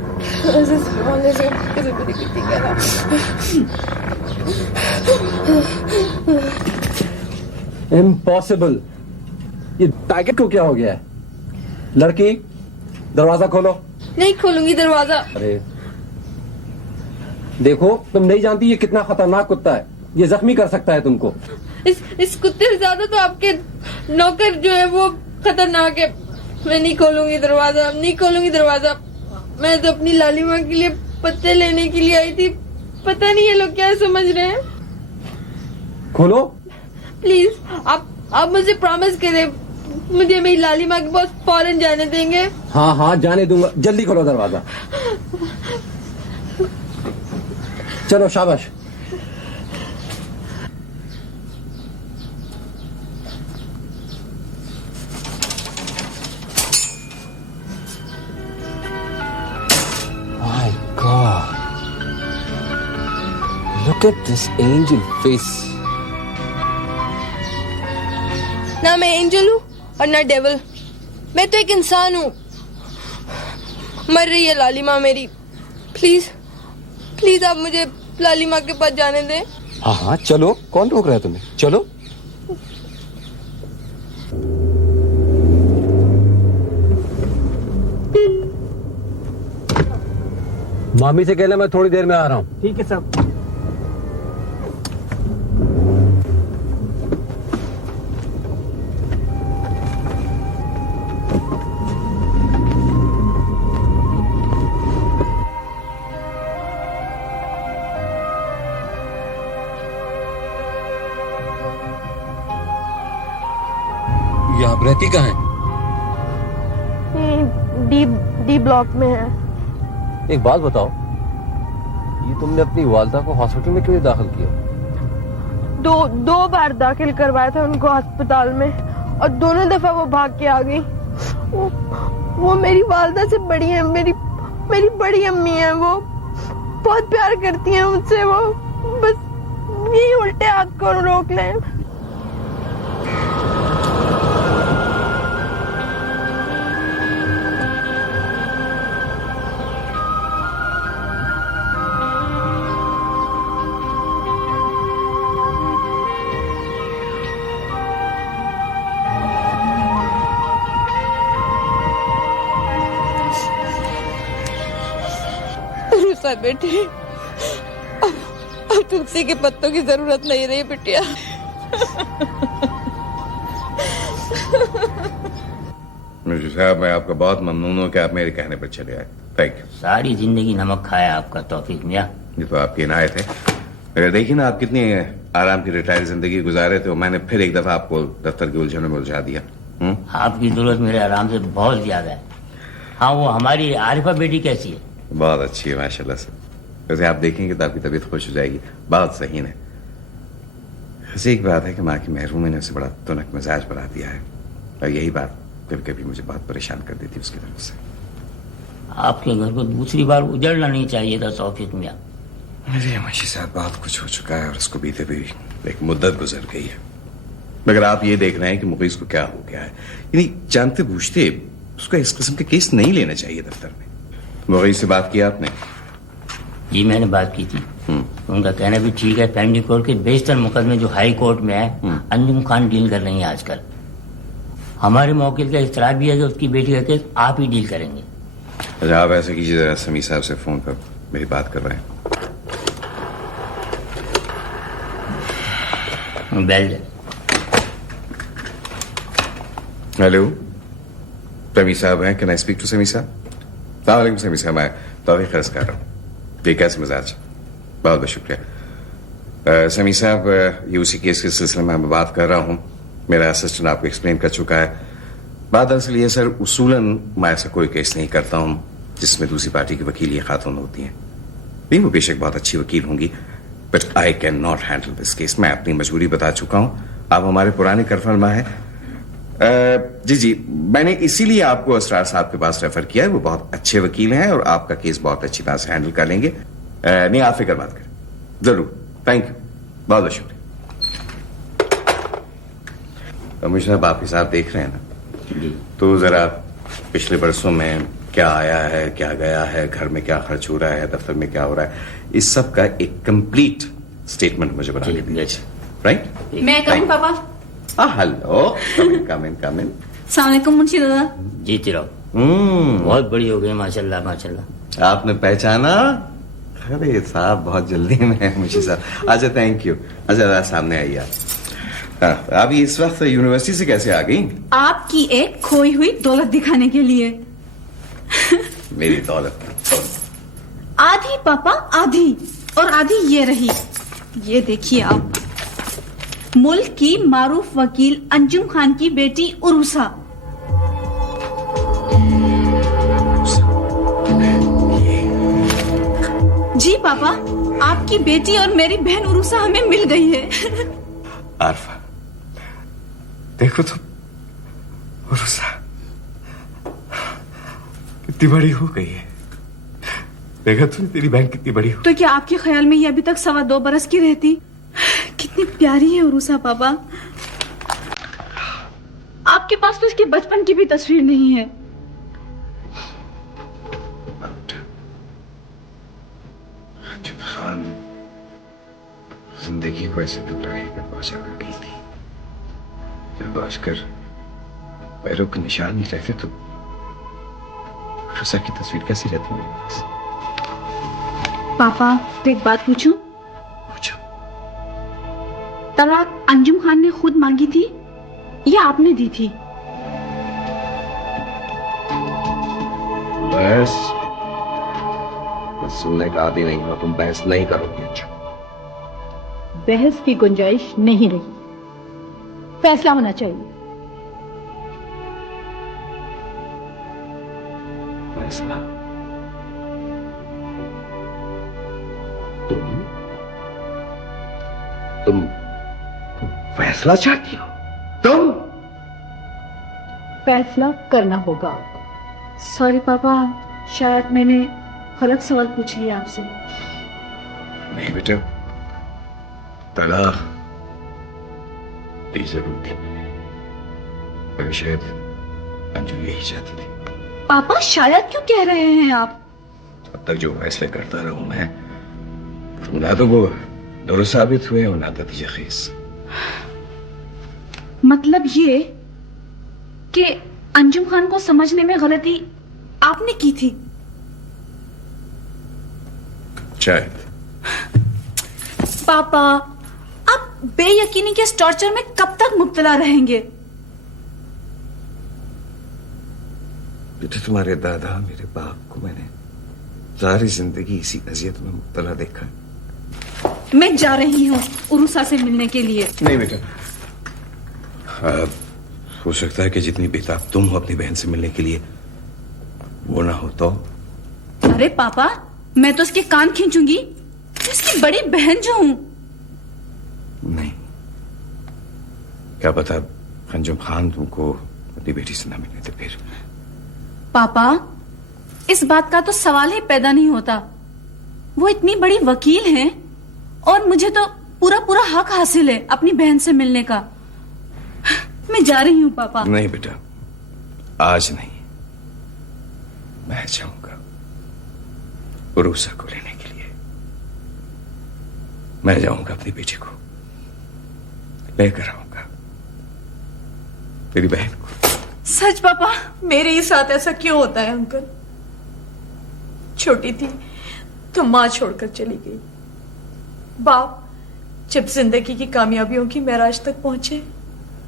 मुझे कुछ नहीं कह रहा। इम्पॉसिबल। ये पैकेट को क्या हो गया है? लड़की, दरवाजा खोलो। नहीं खोलूंगी दरवाजा। अरे देखो, तुम नहीं जानती ये कितना खतरनाक कुत्ता है। ये जख्मी कर सकता है तुमको। इस कुत्ते से ज्यादा तो आपके नौकर जो है वो खतरनाक है। मैं नहीं खोलूंगी दरवाजा, नहीं खोलूंगी दरवाजा। मैं तो अपनी लालिमा के लिए पत्ते लेने के लिए आई थी। पता नहीं ये लोग क्या समझ रहे हैं। खोलो प्लीज, आप मुझे प्रॉमिस करें, मुझे मेरी लालिमा के पास फौरन जाने देंगे। हाँ हाँ, जाने दूंगा। जल्दी खोलो दरवाजा। चलो, शाबाश। My God. Look at this angel face. ना मैं एंजल हूँ और ना डेविल। मैं तो एक इंसान हूँ। मर रही है लालिमा मेरी। प्लीज प्लीज आप मुझे लालिमा के पास जाने दें। हाँ हाँ, चलो। कौन रोक रहा है तुम्हें? चलो। मामी से कहना मैं थोड़ी देर में आ रहा हूँ। ठीक है साहब। ये आप रहती कहाँ है? डी ब्लॉक में है। एक बात बताओ, ये तुमने अपनी वालदा को हॉस्पिटल में क्यों दाखिल किया? दो बार दाखिल करवाया था उनको अस्पताल में और दोनों दफा वो भाग के आ गई। वो मेरी वालदा से बड़ी है। मेरी बड़ी अम्मी है। वो बहुत प्यार करती हैं मुझसे। वो बस यही उल्टे हाथ को रोक लें। बेटी, अब तुलसी के पत्तों की जरूरत नहीं रही बिटिया। मिर्जा साहब, मैं आपका बहुत ममनून हूँ कि आप मेरे कहने पर चले आए। Thank you. सारी जिंदगी नमक खाया आपका तौफीक मियां। ये तो आपकी इनायत है। अगर देखिए ना, आप कितनी आराम की रिटायर जिंदगी गुजारे थे, मैंने फिर एक दफा आपको दफ्तर की उलझनों में उलझा दिया। आपकी जरूरत मेरे आराम से बहुत ज्यादा है। हाँ, वो हमारी आरिफा बेटी कैसी है? बहुत अच्छी है माशाल्लाह से। वैसे आप देखेंगे तो आपकी तबीयत खुश हो जाएगी। बहुत सही है। वैसे एक बात है कि माँ की महरूमी ने उसे बड़ा तुनक मिजाज बना दिया है, और यही बात कभी कभी मुझे बहुत परेशान कर देती उसकी तरफ से। आपके घर को दूसरी बार उजड़ना नहीं चाहिए था तौफीक मियां। मेरे मशी साहब, बहुत कुछ हो चुका है और उसको बीते भी एक मुद्दत गुजर गई है। मगर आप ये देख रहे हैं कि मुकीस को क्या हो गया है। यानी जानते बूझते उसको इस किस्म के केस नहीं लेना चाहिए दफ्तर में। मुकीस से बात की आपने? जी, मैंने बात की थी। उनका कहना भी ठीक है। फैमिली कोर्ट के बेशतर मुकदमे जो हाई कोर्ट में है, अंजुम खान डील कर रही है आजकल। हमारे मौकिल का इस तरह भी है कि उसकी बेटी का केस आप ही डील करेंगे। अच्छा, आप ऐसे कीजिए, जरा समीर साहब से फोन कर मेरी बात करवाएं। बेल। हेलो, समीर साहब हैं? Can I speak to Sameer साहब? अस्सलाम वालेकुम समीर साहब, मैं तौफीक खर्च कर रहा हूँ। ये कैसे मिजाज? बहुत बहुत शुक्रिया। समीर साहब, ये उसी केस के सिलसिले में मैं बात कर रहा हूँ। मेरा असिस्टेंट आपको एक्सप्लेन कर चुका है। बात दरअसल ये सर, उसूलन मैं ऐसा कोई केस नहीं करता हूँ जिसमें दूसरी पार्टी की वकील ये खातून होती हैं। नहीं, वो बेशक बहुत अच्छी वकील होंगी, but I can not handle this case. मैं अपनी मजबूरी बता चुका हूँ। आप हमारे पुराने करफरमा है। जी, मैंने इसीलिए आपको असरार साहब के पास रेफर किया है। वो बहुत अच्छे वकील हैं और आपका केस बहुत अच्छी तरह से हैंडल कर लेंगे। नहीं, आप फिक्र मत करें। जरूर। थैंक यू, बहुत बहुत शुक्रिया। मुझे आप हिसाब देख रहे हैं ना? तो जरा पिछले बरसों में क्या आया है, क्या गया है, घर में क्या खर्च हो रहा है, दफ्तर में क्या हो रहा है, इस सब का एक कंप्लीट स्टेटमेंट मुझे बना के दीजिए, राइट? मैं कहूँ पापा? हेलो, कम इन। अस्सलाम वालेकुम मुंशी दादा। जीती रहो। बहुत बड़ी हो गई माशाल्लाह माशाल्लाह। आपने पहचाना? अरे साहब बहुत जल्दी में मुंशी साहब। अच्छा थैंक यू। अच्छा सामने आइए आप। आप इस वक्त यूनिवर्सिटी से कैसे आ गई? आपकी एक खोई हुई दौलत दिखाने के लिए। मेरी दौलत? आधी पापा आधी, और आधी ये रही। ये देखिए आप, मुल्क की मारूफ वकील अंजुम खान की बेटी उरुसा। जी पापा, आपकी बेटी और मेरी बहन उरुसा हमें मिल गई है। आरफा देखो तो, उरुसा कितनी बड़ी हो गई है। देखा तूने तेरी बहन कितनी बड़ी हो? तो क्या आपके ख्याल में ये अभी तक 2.25 बरस की रहती? कितनी प्यारी है उरुसा पापा। आपके पास तो इसके बचपन की भी तस्वीर नहीं है। खान जिंदगी को ऐसे दुर्राही पे पहुंचा कर गई थी, जब आजकर पैरों के निशान नहीं रहते तो रुसा की तस्वीर कैसी रहती मेरे पास? पापा तो एक बात पूछूं? पूछो। तलाक अंजुम खान ने खुद मांगी थी या आपने दी थी? बस सुनने का आदि नहीं हो, तुम बहस नहीं करोगे। बहस की गुंजाइश नहीं रही, फैसला होना चाहिए। फैसला? तुम फैसला चाहती हो? तुम फैसला करना होगा। सॉरी पापा, शायद मैंने गलत सवाल पूछ लिया आपसे। नहीं बेटा, तलाक दी जरूर थी, पर शायद अंजू यही चाहती थी। पापा शायद क्यों कह रहे हैं आप? अब तक जो फैसले करता रहूं मैं, ना तो वो दुरुस्त साबित हुए और ना नतीजा खेज। मतलब ये कि अंजुम खान को समझने में गलती आपने की थी? शायद। पापा आप बेयकीनी के इस टॉर्चर में कब तक मुब्तला रहेंगे? बेटे तुम्हारे दादा मेरे बाप को मैंने सारी जिंदगी इसी अजियत में मुब्तला देखा। मैं जा रही हूँ उरुसा से मिलने के लिए। नहीं बेटा, हो सकता है कि जितनी बेताब तुम हो अपनी बहन से मिलने के लिए, वो ना हो तो। अरे पापा, मैं तो उसके कान खींचूंगी, इसकी बड़ी बहन जो हूं। नहीं, क्या पता अंजुम खान तुमको अपनी बेटी से ना मिलने दे फिर। पापा इस बात का तो सवाल ही पैदा नहीं होता। वो इतनी बड़ी वकील हैं और मुझे तो पूरा पूरा हक हासिल है अपनी बहन से मिलने का। मैं जा रही हूँ पापा। नहीं बेटा, आज नहीं, मैं जाऊंगा उरुसा को लेने के लिए। मैं जाऊंगा अपनी बेटी को लेकर आऊंगा, तेरी बहन को। सच पापा, मेरे ही साथ ऐसा क्यों होता है अंकल? छोटी थी तो माँ छोड़कर चली गई, बाप जब जिंदगी की कामयाबियों की महराज तक पहुंचे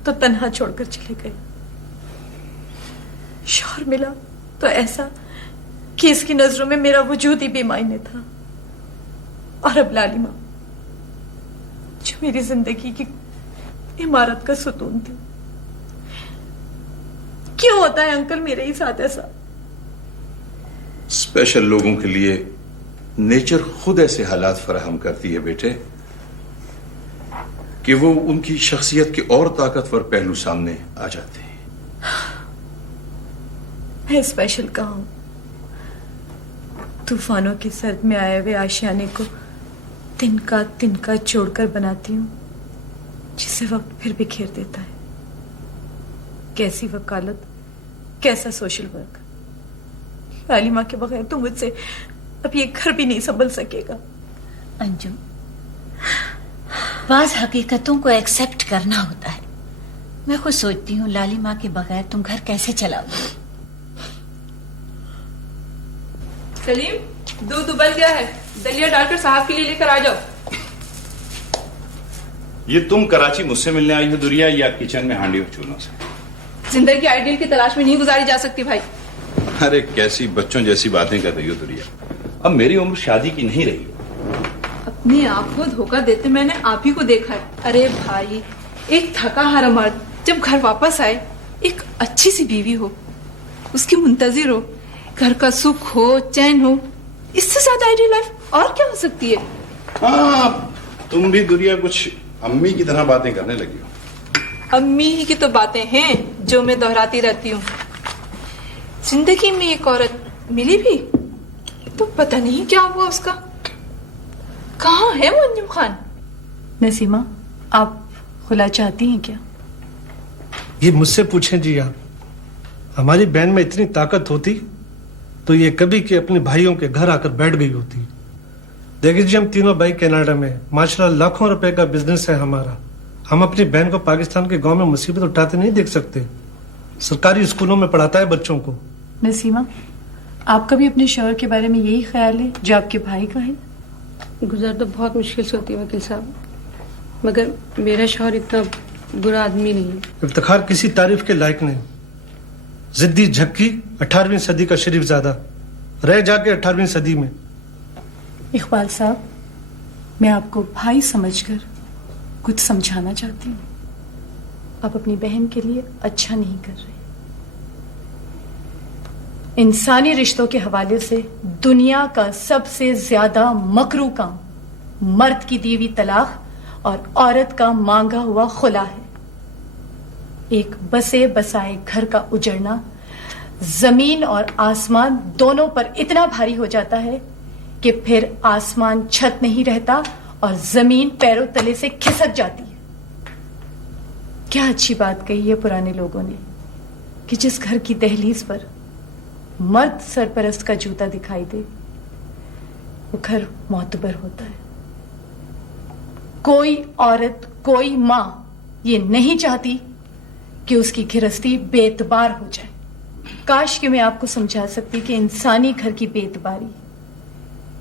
तो तन्हा छोड़कर चले गए। शौहर मिला तो ऐसा कि इसकी नजरों में मेरा वजूद ही बेमायने था। और अब लालिमा जो मेरी जिंदगी की इमारत का सुतून थी। क्यों होता है अंकल मेरे ही साथ ऐसा? स्पेशल लोगों के लिए नेचर खुद ऐसे हालात फराहम करती है बेटे कि वो उनकी शख्सियत के और ताकतवर पहलू सामने आ जाते हैं। मैं स्पेशल कहाँ हूं? तूफानों की सर्द में आए हुए आशियाने को तिनका तिनका जोड़कर बनाती हूँ, जिसे वक्त फिर बिखेर देता है। कैसी वकालत, कैसा सोशल वर्क। लाली माँ के बगैर तो मुझसे अब ये घर भी नहीं संभल सकेगा। अंजू, बाज़ हकीकतों को एक्सेप्ट करना होता है। मैं खुद सोचती हूँ लाली माँ के बगैर तुम घर कैसे चलाओगे। सलीम, दूध उबल गया है, दलिया डालकर साहब के लिए लेकर आ जाओ। ये तुम कराची मुझसे मिलने आई हो दुरिया, या किचन में हांडी और चूल्हों से? जिंदगी की आइडियल की तलाश में नहीं गुजारी जा सकती भाई। अरे कैसी बच्चों जैसी बातें कर रही हो दुरिया, अब मेरी उम्र शादी की नहीं रही। अपने आप को धोखा देते मैंने आप ही को देखा है। अरे भाई, एक थका हारा मर्द जब घर वापस आए, एक अच्छी सी बीवी हो, उसकी मुंतजिर हो, घर का सुख हो, चैन हो, इससे ज्यादा आइडियल लाइफ और क्या हो सकती है? हाँ, तुम भी दुरिया कुछ अम्मी की तरह बातें करने लगी हो। अम्मी ही की तो बातें हैं जो मैं दोहराती रहती हूँ। जिंदगी में एक औरत मिली भी तो पता नहीं क्या हुआ उसका। कहाँ है वो अंजुम खान? नसीमा, आप खुला चाहती हैं क्या? ये मुझसे पूछें जी आप। हमारी बहन में इतनी ताकत होती तो ये कभी के अपने भाइयों के घर आकर बैठ गई होती। देखिए जी, हम तीनों भाई कनाडा में, माशाल्लाह लाखों रुपए का बिजनेस है हमारा। हम अपनी बहन को पाकिस्तान के गांव में मुसीबत उठाते नहीं देख सकते। सरकारी स्कूलों में पढ़ाता है बच्चों को। नसीमा, आपका भी अपने शौहर के बारे में यही ख्याल है जो आपके भाई का है? गुजर तो बहुत मुश्किल से होती है वकील साहब, मगर मेरा शौहर इतना बुरा आदमी नहीं है। इफ्तिखार किसी तारीफ के लायक नहीं। जिद्दी झक्की 18वीं सदी का शरीफजादा रह जाके 18वीं सदी में। इकबाल साहब, मैं आपको भाई समझकर कुछ समझाना चाहती हूँ। आप अपनी बहन के लिए अच्छा नहीं कर रहे। इंसानी रिश्तों के हवाले से दुनिया का सबसे ज्यादा मकरू काम मर्द की दी हुई तलाक और औरत का मांगा हुआ खुला है। एक बसे बसाए घर का उजड़ना जमीन और आसमान दोनों पर इतना भारी हो जाता है कि फिर आसमान छत नहीं रहता और जमीन पैरों तले से खिसक जाती है। क्या अच्छी बात कही है पुराने लोगों ने कि जिस घर की दहलीज पर मर्द सरपरस्त का जूता दिखाई दे वो घर मोतबर होता है। कोई औरत, कोई मां ये नहीं चाहती कि उसकी गृहस्थी बेतबार हो जाए। काश कि मैं आपको समझा सकती कि इंसानी घर की बेतबारी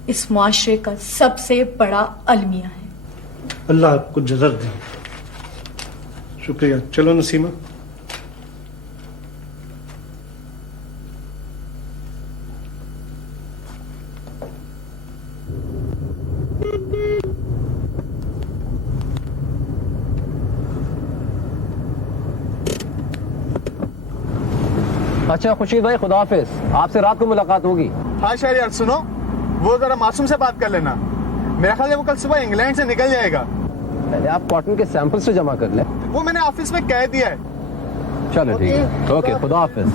इस मुआशरे का सबसे बड़ा अलमिया है। अल्लाह आपको जज़र दे। शुक्रिया। चलो नसीमा। अच्छा खुर्शीद भाई, खुदा हाफिज। आपसे रात को मुलाकात होगी। हाँ शहरियार, सुनो, वो जरा मासूम से बात कर लेना। मेरा ख्याल है वो कल सुबह इंग्लैंड से निकल जाएगा। पहले आप कॉटन के सैंपल्स तो जमा कर ले। वो मैंने ऑफिस में कह दिया है। चलो ठीक है, ओके, खुदा हाफिज।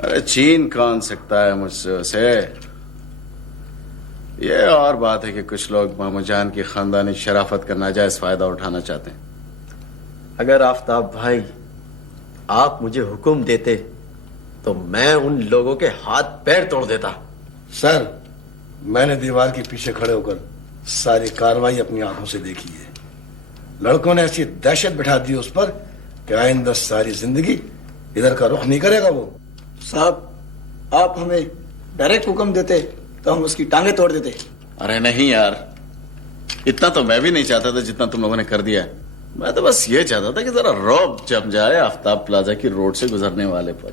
अरे छीन कौन सकता है मुझसे उसे। ये और बात है कि कुछ लोग मामू जान की खानदानी शराफत का नाजायज फायदा उठाना चाहते हैं। अगर आफ्ताब भाई आप मुझे हुक्म देते तो मैं उन लोगों के हाथ पैर तोड़ देता। सर, मैंने दीवार के पीछे खड़े होकर सारी कार्रवाई अपनी आंखों से देखी है। लड़कों ने ऐसी दहशत बिठा दी उस पर कि आइंदा सारी जिंदगी इधर का रुख नहीं करेगा वो। साहब, आप हमें डायरेक्ट हुक्म देते तो हम उसकी टांगे तोड़ देते। अरे नहीं यार, इतना तो मैं भी नहीं चाहता था जितना तुम लोगों ने कर दिया। मैं तो बस ये चाहता था कि जरा रौब जम जाए आफ्ताब प्लाजा की रोड से गुजरने वाले पर।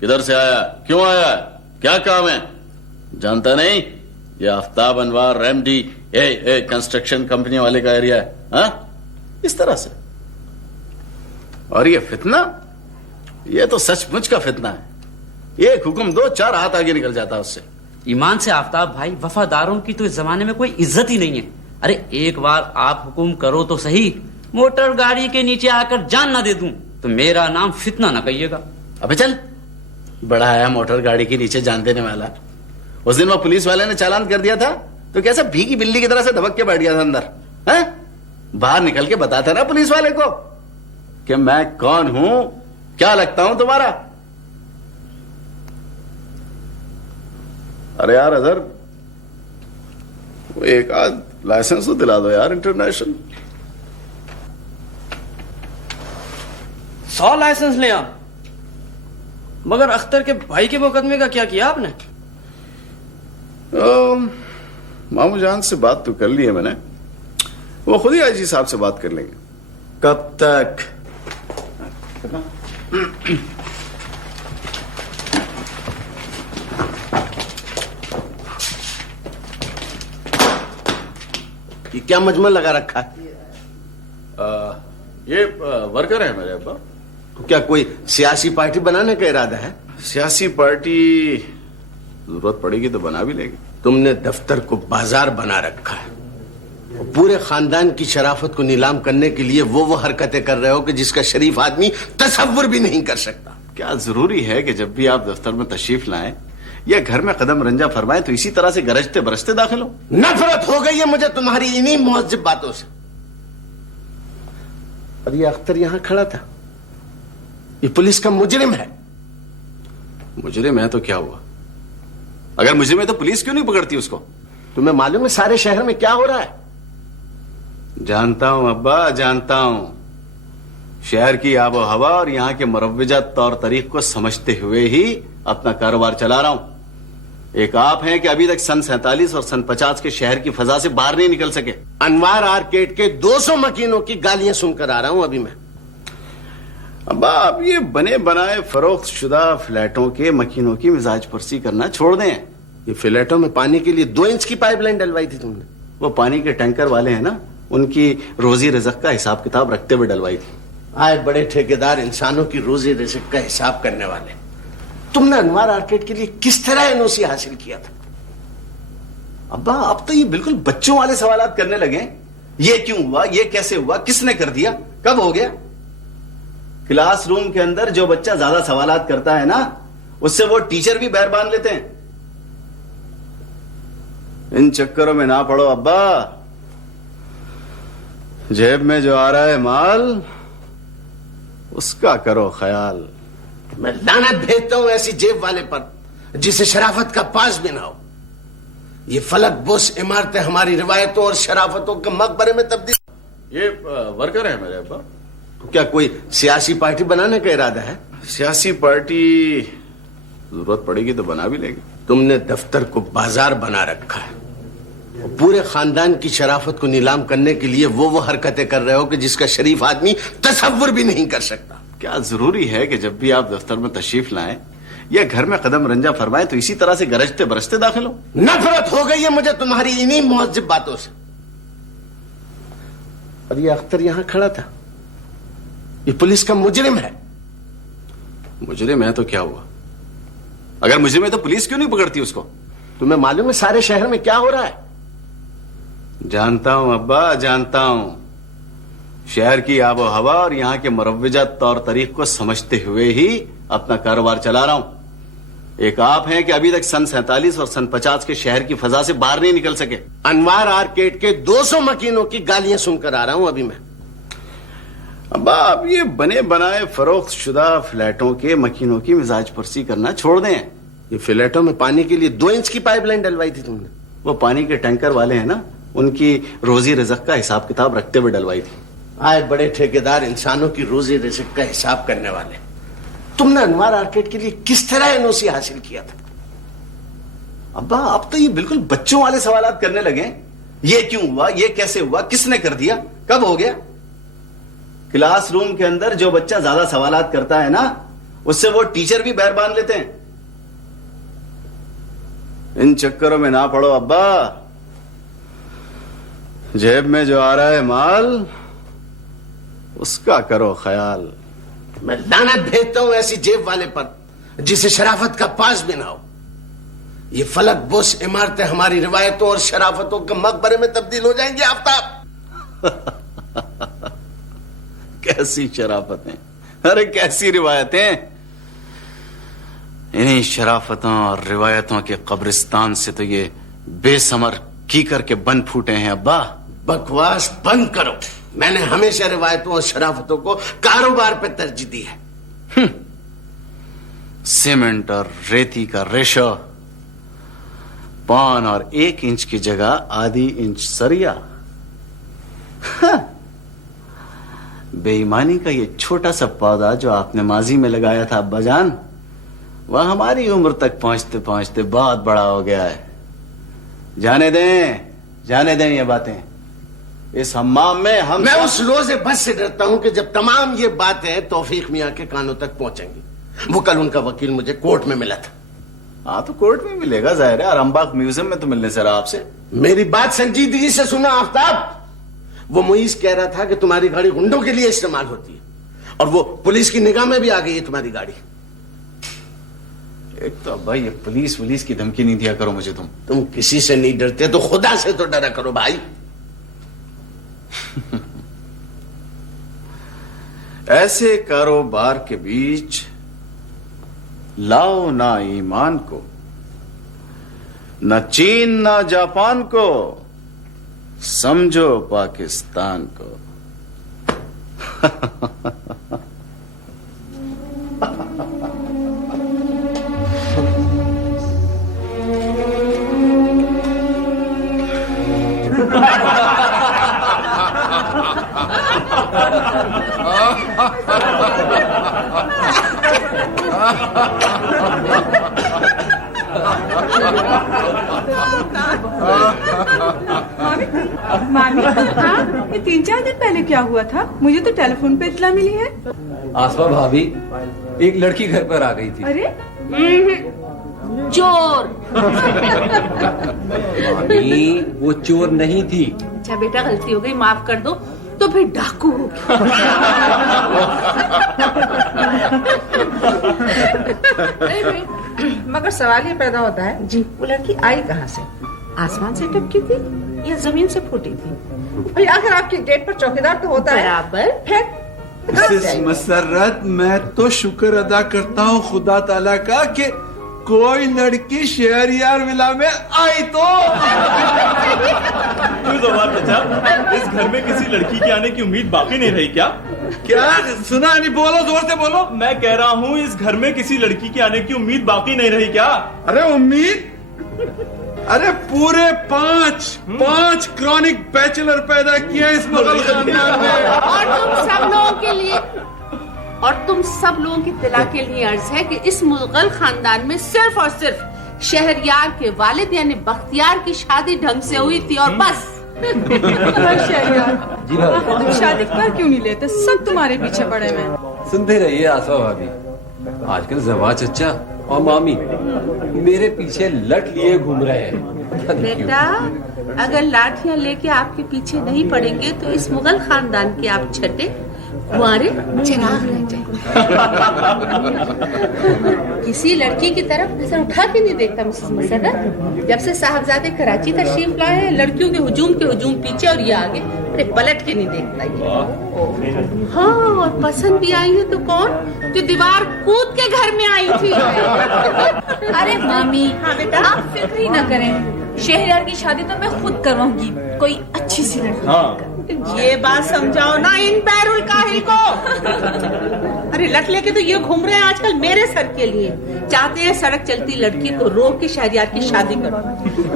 किधर से आया, क्यों आया, क्या काम है? जानता नहीं ये आफ्ताब अनवार एमडी कंस्ट्रक्शन कंपनी वाले का एरिया है। हा? इस तरह से। और ये फितना, ये तो सचमुच का फितना है। एक हुक्म दो, 4 हाथ आगे निकल जाता है उससे। ईमान से आफ्ताब भाई, वफादारों की तो इस जमाने में कोई इज्जत ही नहीं है। अरे एक बार आप हुक्म करो तो सही, मोटर गाड़ी के नीचे आकर जान ना दे दूं तो मेरा नाम फितना ना कहिएगा। अबे चल, बड़ा आया मोटर गाड़ी के नीचे जान देने वाला। उस दिन वो पुलिस वाले ने चालान कर दिया था तो कैसे भीगी बिल्ली की तरह से दबक के बैठ गया था अंदर, हैं? बाहर निकल के बताता ना पुलिस वाले को कि मैं कौन हूं, क्या लगता हूं तुम्हारा। अरे यार अजहर, वो एक आध लाइसेंस तो दिला दो यार इंटरनेशनल। 100 लाइसेंस ले आप, मगर अख्तर के भाई के मुकदमे का क्या किया आपने? मामू जान से बात तो कर ली है मैंने, वो खुद ही आईजी साहब से बात कर लेंगे। कब तक? ये क्या मजमा लगा रखा है? ये वर्कर है मेरे अब्बा। क्या कोई सियासी पार्टी बनाने का इरादा है? सियासी पार्टी जरूरत पड़ेगी तो बना भी लेंगे। तुमने दफ्तर को बाजार बना रखा है, पूरे खानदान की शराफत को नीलाम करने के लिए वो हरकतें कर रहे हो कि जिसका शरीफ आदमी तसव्वुर भी नहीं कर सकता। क्या जरूरी है कि जब भी आप दफ्तर में तशरीफ लाएं या घर में कदम रंजा फरमाएं तो इसी तरह से गरजते बरसते दाखिल हो? नफरत हो गई है मुझे तुम्हारी इन्हीं मुहज्जिब बातों से। और ये अख्तर यहां खड़ा था, ये पुलिस का मुजरिम है। मुजरिम है तो क्या हुआ? अगर मुजरिम है तो पुलिस क्यों नहीं पकड़ती उसको? तुम्हें मालूम है सारे शहर में क्या हो रहा है? जानता हूं अब्बा, जानता हूं। शहर की आबो हवा और यहां के मुरव्वजा तौर तरीक को समझते हुए ही अपना कारोबार चला रहा हूं। एक आप हैं कि अभी तक सन 47 और सन 50 के शहर की फजा से बाहर नहीं निकल सके। अनवार आर्केड के 200 मकीनों की गालियां सुनकर आ रहा हूं अभी मैं। अब्बा आप ये बने बनाए फरोख्त शुदा फ्लैटों के मकीनों की मिजाज परसी करना छोड़ दें। ये फ्लैटों में पानी के लिए 2 इंच की पाइपलाइन डलवाई थी तुमने। वो पानी के टैंकर वाले हैं ना, उनकी रोजी रिजक का हिसाब किताब रखते हुए डलवाई थी। आए बड़े ठेकेदार इंसानों की रोजी रिजक का हिसाब करने वाले। तुमने अनवार आर्केड के लिए किस तरह एनओसी हासिल किया था? अब्बा आप तो ये बिल्कुल बच्चों वाले सवालात करने लगे। ये क्यों हुआ, ये कैसे हुआ, किसने कर दिया, कब हो गया? क्लासरूम के अंदर जो बच्चा ज्यादा सवालात करता है ना, उससे वो टीचर भी बैर बांध लेते हैं। इन चक्करों में ना पड़ो अब्बा। जेब में जो आ रहा है माल उसका करो ख्याल। मैं लानत भेजता हूं ऐसी जेब वाले पर जिसे शराफत का पास भी ना हो। ये फलक बोस इमारतें हमारी रिवायतों और शराफतों के मकबरे में तब्दील। ये वर्कर है मेरे अब्बा। क्या कोई सियासी पार्टी बनाने का इरादा है? सियासी पार्टी जरूरत पड़ेगी तो बना भी लेंगे। तुमने दफ्तर को बाजार बना रखा है, पूरे खानदान की शराफत को नीलाम करने के लिए वो हरकतें कर रहे हो कि जिसका शरीफ आदमी तसव्वुर भी नहीं कर सकता। क्या जरूरी है कि जब भी आप दफ्तर में तशरीफ लाएं या घर में कदम रंजा फरमाएं तो इसी तरह से गरजते बरसते दाखिल हो? नफरत हो गई है मुझे तुम्हारी इन्हीं मुहज्जिब बातों से। और ये अख्तर यहां खड़ा था, ये पुलिस का मुजरिम है। मुजरिम है तो क्या हुआ? अगर मुजरिम है तो पुलिस क्यों नहीं पकड़ती उसको? तुम्हें मालूम है सारे शहर में क्या हो रहा है? जानता हूं अब्बा, जानता हूं। शहर की आबो हवा और यहां के मुरव्वजा तौर तरीक को समझते हुए ही अपना कारोबार चला रहा हूं। एक आप हैं कि अभी तक सन 47 और सन 50 के शहर की फजा से बाहर नहीं निकल सके। अनवार आर्केड के 200 मकीनों की गालियां सुनकर आ रहा हूं अभी मैं। अब्बा आप ये बने बनाए फरोख्त शुदा फ्लैटों के मकीनों की मिजाज परसी करना छोड़ दें। ये फ्लैटों में पानी के लिए 2 इंच की पाइपलाइन डलवाई थी तुमने। वो पानी के टैंकर वाले हैं ना, उनकी रोजी रिजक का हिसाब किताब रखते हुए डलवाई थी। आए बड़े ठेकेदार इंसानों की रोजी रिजक का हिसाब करने वाले। तुमने अनवार आर्केड के लिए किस तरह एनओसी हासिल किया था? अब्बा आप तो ये बिल्कुल बच्चों वाले सवालात करने लगे। ये क्यों हुआ, ये कैसे हुआ, किसने कर दिया, कब हो गया? क्लासरूम के अंदर जो बच्चा ज्यादा सवालात करता है ना, उससे वो टीचर भी बैर बांध लेते हैं। इन चक्करों में ना पड़ो अब्बा। जेब में जो आ रहा है माल उसका करो ख्याल। मैं लानत भेजता हूं ऐसी जेब वाले पर जिसे शराफत का पास भी ना हो। ये फलक बोस इमारतें हमारी रिवायतों और शराफतों के मकबरे में तब्दील हो जाएंगे आफ्ताब। कैसी शराफतें, अरे कैसी रिवायतें। इन्हीं शराफतों और रिवायतों के कब्रिस्तान से तो ये बेसमर कीकर के बन फूटे हैं अब्बा। बकवास बंद करो। मैंने हमेशा रिवायतों और शराफतों को कारोबार पे तरजीह दी है। सीमेंट और रेती का रेशो, 5 और 1 इंच की जगह आधी इंच सरिया। बेईमानी का ये छोटा सा पौधा जो आपने माजी में लगाया था अब्बाजान, वह हमारी उम्र तक पहुंचते पहुंचते बहुत बड़ा हो गया है। जाने दें ये बातें। इस हम्माम में हम मैं उस रोजे बस से डरता हूं कि जब तमाम ये बातें तौफीक मियां के कानों तक पहुंचेंगी। वो कल उनका वकील मुझे कोर्ट में मिला था। हाँ तो कोर्ट में मिलेगा, जाहिर है। आरामबाग म्यूजियम में तो मिलने से रहा आपसे। मेरी बात संजीदगी से सुना आफ्ताब। वो मुईज कह रहा था कि तुम्हारी गाड़ी गुंडों के लिए इस्तेमाल होती है, और वो पुलिस की निगाह में भी आ गई है तुम्हारी गाड़ी। एक तो भाई ये पुलिस की धमकी नहीं दिया करो मुझे। तुम किसी से नहीं डरते तो खुदा से तो डरा करो भाई। ऐसे कारोबार के बीच लाओ ना ईमान को, न चीन ना जापान को, समझो पाकिस्तान को। मामी, हाँ, ये 3-4 दिन पहले क्या हुआ था? मुझे तो टेलीफोन पे इत्तला मिली है। आसमा भाभी, एक लड़की घर पर आ गई थी। अरे चोर। मामी, वो चोर नहीं थी। अच्छा बेटा, गलती हो गई, माफ कर दो। तो फिर डाकू हो मगर सवाल ये पैदा होता है जी, वो लड़की आई कहाँ से? आसमान से टपकी थी या जमीन से फूटी थी? भाई अगर आपके गेट पर चौकीदार तो होता है बराबर। फिर मिसेस मसर्रत, मैं तो शुक्र अदा करता हूँ खुदा ताला का कि कोई लड़की शहरियार विला में आई तो। इस घर में किसी लड़की के आने की उम्मीद बाकी नहीं रही क्या? क्या सुना नहीं? बोलो, जोर से बोलो। मैं कह रहा हूँ इस घर में किसी लड़की के आने की उम्मीद बाकी नहीं रही क्या? अरे उम्मीद? अरे पूरे 5 क्रॉनिक बैचलर पैदा किया इस मुगल खानदान में। और तुम सब लोगों की तिला के लिए अर्ज है कि इस मुगल खानदान में सिर्फ और सिर्फ शहरयार के वालिद यानी बख्तियार की शादी ढंग से हुई थी और बस। शहरयार जी भाभी, तुम शादी कर क्यों नहीं लेते? सब तुम्हारे पीछे पड़े हैं। सुनते रहिए आसमा भाभी। आजकल जवा चचा और मामी मेरे पीछे लट लिए घूम रहे हैं। बेटा, अगर लाठियां लेके आपके पीछे नहीं पड़ेंगे तो इस मुगल खानदान के आप छठे कुंवारे चिराग रह जाएंगे। किसी लड़की की तरफ नजर उठा के नहीं देखता मिसेस मसर्रत। जब से साहबजादे कराची तशरीफ लाए हैं, लड़कियों के हुजूम पीछे और ये आगे, अरे पलट के नहीं देखता ये। हाँ, और पसंद भी आई है तो कौन? जो दीवार कूद के घर में आई थी। अरे मामी, हाँ बेटा, आप फिक्र ही न करें। शहरयार की शादी तो मैं खुद करवाऊंगी, कोई अच्छी सी लड़की। हाँ। ये बात समझाओ ना इन बैरुल काहिल को। अरे लट लेके तो ये घूम रहे हैं आजकल मेरे सर के लिए। चाहते हैं सड़क चलती लड़की को रोक के शहरयार की शादी करो।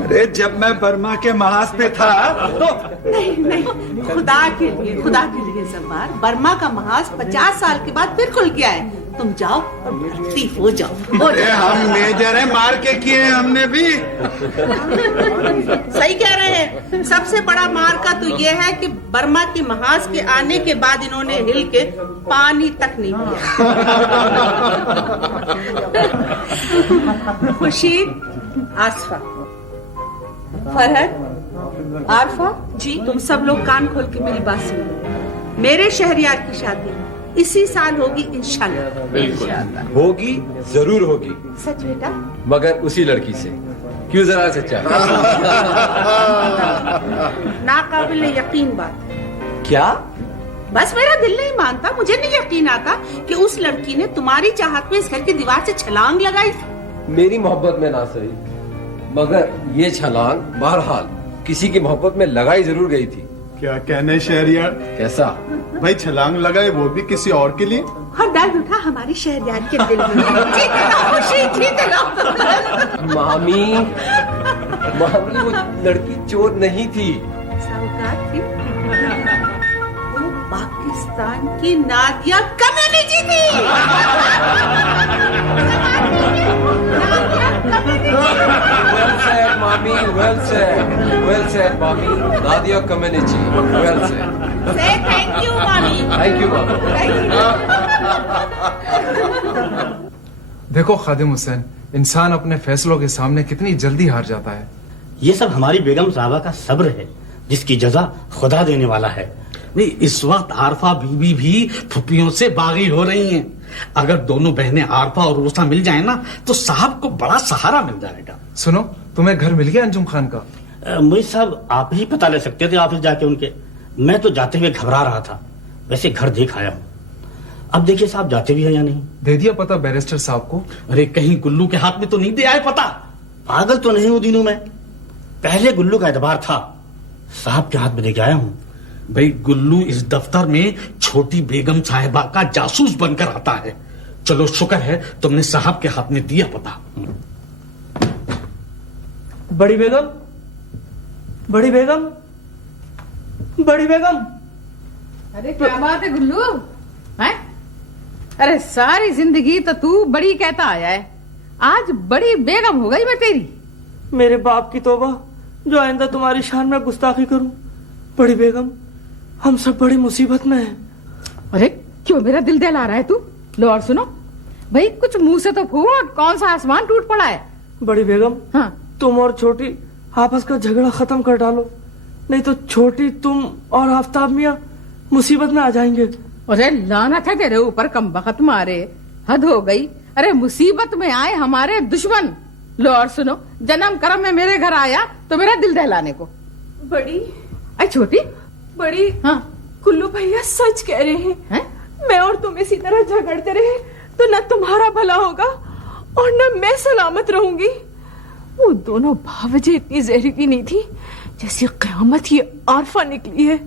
अरे जब मैं बर्मा के महाज पे था तो नहीं, खुदा के लिए जब्बार, बर्मा का महाज 50 साल के बाद फिर खुल गया है। तुम जाओ और भर्ती हो जाओ। अरे हम मेजर हैं, मार के किए हमने भी। सही कह रहे हैं। सबसे बड़ा मार का तो ये है कि बर्मा के महाज के आने के बाद इन्होंने हिल के पानी तक नहीं पिया। खुर्शीद, आसफा, फरहद, आरफा जी, तुम सब लोग कान खोल के मेरी बात सुनो। मेरे शहरयार की शादी इसी साल होगी इंशाल्लाह। बिल्कुल होगी, जरूर होगी। सच बेटा? मगर उसी लड़की से। क्यों जरा चचा? नाकाबिल यकीन बात। क्या? बस मेरा दिल नहीं मानता, मुझे नहीं यकीन आता कि उस लड़की ने तुम्हारी चाहत में इस घर की दीवार से छलांग लगाई। मेरी मोहब्बत में ना सही, मगर ये छलांग बहरहाल किसी की मोहब्बत में लगाई जरूर गई थी। क्या कहने शहरियार? कैसा भाई छलांग लगाए वो भी किसी और के लिए? और दर्द उठा हमारी शहरयार के दिल में। जीते रहो खुशी, जीते रहो। मामी, मामी वो लड़की चोर नहीं थी। साहूकार थी। वो पाकिस्तान की नादिया कम्युनिटी थी। Well said, mommy. Well said. Well said, mommy. Nadia Comaneci. Well said. Say thank you, mommy. Thank you, mama. देखो खादिम हुसैन, इंसान अपने फैसलों के सामने कितनी जल्दी हार जाता है। ये सब हमारी बेगम साहबा का सब्र है, जिसकी जजा खुदा देने वाला है। नहीं, इस वक्त आरफा बीबी भी फुप्पियों से बागी हो रही हैं। अगर दोनों बहनें आरफा और रोसा मिल जाए ना तो साहब को बड़ा सहारा मिल जाएगा। सुनो, तुम्हें घर मिल गया अंजुम खान का? मुझे साहब आप ही पता ले सकते थे ऑफिस जाके उनके। मैं तो जाते हुए घबरा रहा था, वैसे घर देख आया हूँ। अब देखिए साहब जाते भी है या नहीं। दे दिया पता बैरिस्टर साहब को? अरे कहीं गुल्लू के हाथ में तो नहीं दे आए पता? पागल तो नहीं हूँ दिनों में, पहले गुल्लू का एतबार था, साहब के हाथ में देके आया हूँ। भाई गुल्लू इस दफ्तर में छोटी बेगम साहिबा का जासूस बनकर आता है। चलो शुक्र है तुमने साहब के हाथ में दिया पता। बड़ी बेगम, बड़ी बेगम, बड़ी बेगम। अरे क्या बात है गुल्लू? हैं? अरे सारी जिंदगी तो तू बड़ी कहता आया है, आज बड़ी बेगम हो गई मैं तेरी। मेरे बाप की तौबा, जो आइंदा तुम्हारी शान में गुस्ताखी करूं। बड़ी बेगम, हम सब बड़ी मुसीबत में हैं। अरे क्यों मेरा दिल दहला रहा है तू? लो और सुनो भाई, कुछ मुंह से तो फूट, कौन सा आसमान टूट पड़ा है? बड़ी बेगम, हाँ, तुम और छोटी आपस का झगड़ा खत्म कर डालो, नहीं तो छोटी, तुम और आफ्ताब मियाँ मुसीबत में आ जाएंगे। अरे लानत है तेरे ऊपर, कमबख्त मारे, हद हो गई। अरे मुसीबत में आए हमारे दुश्मन। लो और सुनो, जन्म कर्म में मेरे घर आया तो मेरा दिल दहलाने को। बड़ी आई छोटी, बड़ी, हाँ, कुल्लू भैया सच कह रहे हैं। मैं और तुम इसी तरह झगड़ते रहे तो न तुम्हारा भला होगा और न मैं सलामत रहूंगी। वो दोनों भावजे इतनी जहरीली नहीं थी जैसी क़यामत ये आरफा निकली है।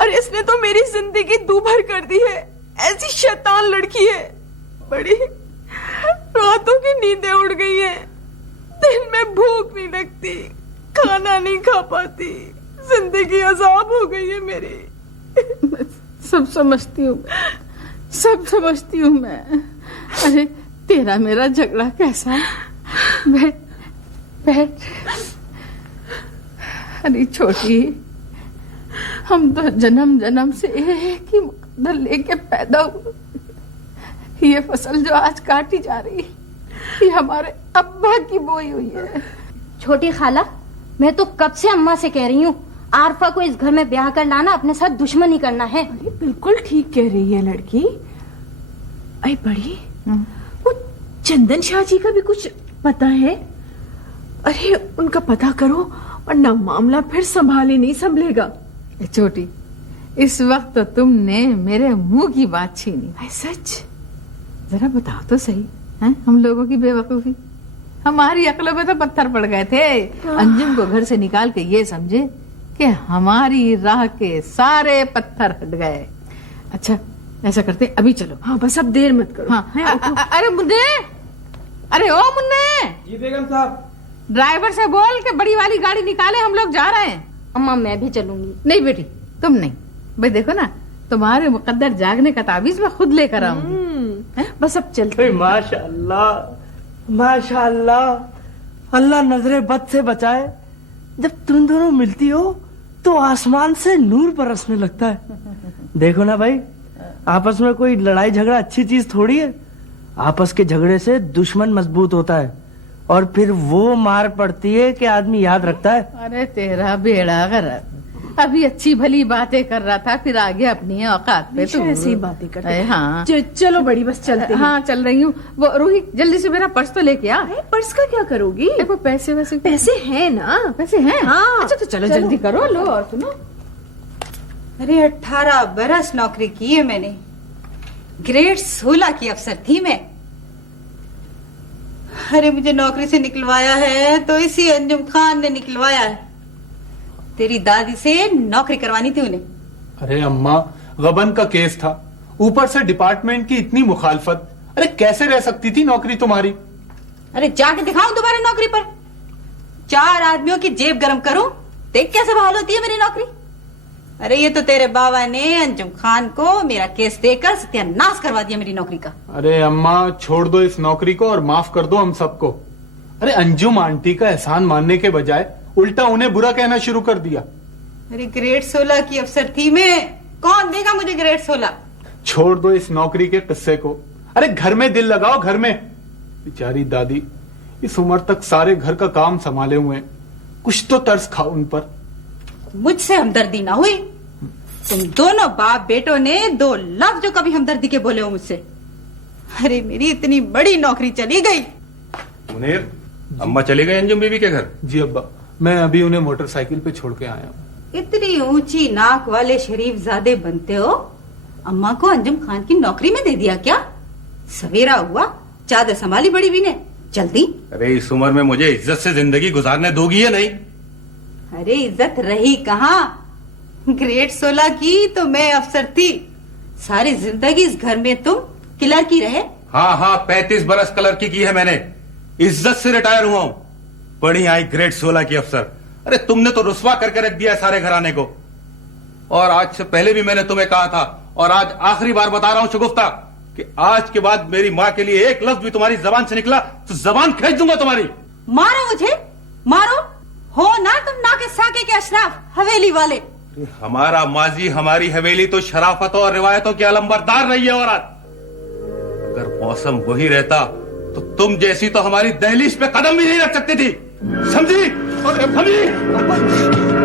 अरे इसने तो मेरी जिंदगी दूभर कर दी है, ऐसी शैतान लड़की है। बड़ी रातों की नींदें उड़ गई है, दिन में भूख नहीं लगती, खाना नहीं खा पाती, जिंदगी अजाब हो गई है मेरी। सब समझती हूँ, सब समझती हूँ मैं। अरे तेरा मेरा झगड़ा कैसा है? बैठ बैठ। अरे छोटी, हम तो जन्म जन्म से एक ही मुकद्दर लेके पैदा हुए। ये फसल जो आज काटी जा रही है, ये हमारे अब्बा की बोई हुई है। छोटी खाला, मैं तो कब से अम्मा से कह रही हूँ, आरफा को इस घर में ब्याह कर लाना अपने साथ दुश्मनी करना है। अरे बिल्कुल ठीक कह रही है लड़की। अरे बड़ी, वो चंदन शाह जी का भी कुछ पता है? अरे उनका पता करो वरना मामला फिर संभाले नहीं संभलेगा। छोटी, इस वक्त तो तुमने मेरे मुंह की बात छीनी। सच? जरा बताओ तो सही, हैं? हम लोगों की बेवकूफी, हमारी अक्लों में तो पत्थर पड़ गए थे। अंजुम को घर से निकाल के ये समझे कि हमारी राह के सारे पत्थर हट गए। अच्छा ऐसा करते, अभी चलो। हाँ बस अब देर मत करो। हाँ, अरे मुन्ने, अरे ओ मुन्ने। जी बेगम साहब। ड्राइवर से बोल के बड़ी वाली गाड़ी निकाले, हम लोग जा रहे हैं। अम्मा मैं भी चलूंगी। नहीं बेटी, तुम नहीं। भाई देखो ना, तुम्हारे मुकद्दर जागने का ताबीज मैं खुद लेकर आऊंगी। बस अब चलते। माशाअल्लाह, माशाअल्लाह, अल्लाह नजरे बद से बचाए। जब तुम दोनों मिलती हो तो आसमान से नूर बरसने लगता है। देखो ना भाई, आपस में कोई लड़ाई झगड़ा अच्छी चीज थोड़ी है। आपस के झगड़े से दुश्मन मजबूत होता है और फिर वो मार पड़ती है कि आदमी याद रखता है। अरे तेरा बेड़ा गरक, अभी अच्छी भली बातें कर रहा था, फिर आगे अपनी औकात पे तू ऐसी बातें करते। हाँ चलो बड़ी, बस चलते हैं। हाँ चल रही हूँ। वो रूही जल्दी से मेरा पर्स तो लेके आ। पर्स का क्या करोगी? देखो पैसे पैसे हैं ना? पैसे हैं? हाँ। अच्छा तो चलो जल्दी करो। लो और सुनो, अरे 18 बरस नौकरी की है मैंने, ग्रेड 16 की अफसर थी मैं। अरे मुझे नौकरी से निकलवाया है तो इसी अंजुम खान ने निकलवाया है। तेरी दादी से नौकरी करवानी थी उन्हें। अरे अम्मा, गबन का केस था, ऊपर से डिपार्टमेंट की इतनी मुखालफत। अरे कैसे रह सकती थी नौकरी तुम्हारी? अरे जाके दिखाऊं तुम्हारी नौकरी पर, 4 आदमियों की जेब गरम करूं, देख कैसे बहाल होती है मेरी नौकरी। अरे ये तो तेरे बाबा ने अंजुम खान को मेरा केस देकर सत्यानाश करवा दिया मेरी नौकरी का। अरे अम्मा, छोड़ दो इस नौकरी को और माफ कर दो हम सबको। अरे अंजुम आंटी का एहसान मानने के बजाय उल्टा उन्हें बुरा कहना शुरू कर दिया। अरे ग्रेड 16 की अफसर थी मैं, कौन देगा मुझे ग्रेड 16? छोड़ दो इस नौकरी के किस्से को। अरे घर में दिल लगाओ, घर में। बेचारी दादी इस उम्र तक सारे घर का काम संभाले हुए, कुछ तो तरस खाओ उन पर। मुझसे हमदर्दी ना हुई? तुम दोनों बाप बेटों ने 2 लफ्ज जो कभी हमदर्दी के बोले हो मुझसे। अरे मेरी इतनी बड़ी नौकरी चली गई। मुनीर, अम्मा चली गई अंजुम बीबी के घर? जी अब्बा, मैं अभी उन्हें मोटरसाइकिल पे छोड़ के आया हूँ। इतनी ऊंची नाक वाले शरीफ ज़ादे बनते हो, अम्मा को अंजुम खान की नौकरी में दे दिया क्या? सवेरा हुआ, चादर संभाली बड़ी भी ने, जल्दी। अरे इस उम्र में मुझे इज्जत से जिंदगी गुजारने दोगी या नहीं? अरे इज्जत रही कहाँ, ग्रेड 16 की तो मैं अफसर थी, सारी जिंदगी इस घर में तुम क्लर्क ही रहे। हाँ 35 बरस क्लर्की की है मैंने, इज्जत से रिटायर हुआ हूं। पढ़ी आई ग्रेड 16 की अफसर। अरे तुमने तो रुस्वा करके रख दिया सारे घराने को। और आज से पहले भी मैंने तुम्हें कहा था, और आज आखिरी बार बता रहा हूं शगुफ्ता, कि आज के बाद मेरी माँ के लिए एक लफ्ज भी तुम्हारी जबान से निकला तो जबान खींच दूंगा तुम्हारी। मारो मुझे, मारो, हो ना तुम नाके साके के अशराफ हवेली वाले। हमारा माजी, हमारी हवेली तो शराफतों और रिवायतों की अलंबरदार रही है औरत। अगर मौसम वही रहता तो तुम जैसी तो हमारी दहलीज पे कदम भी नहीं रख सकती थी, समझी? समझी?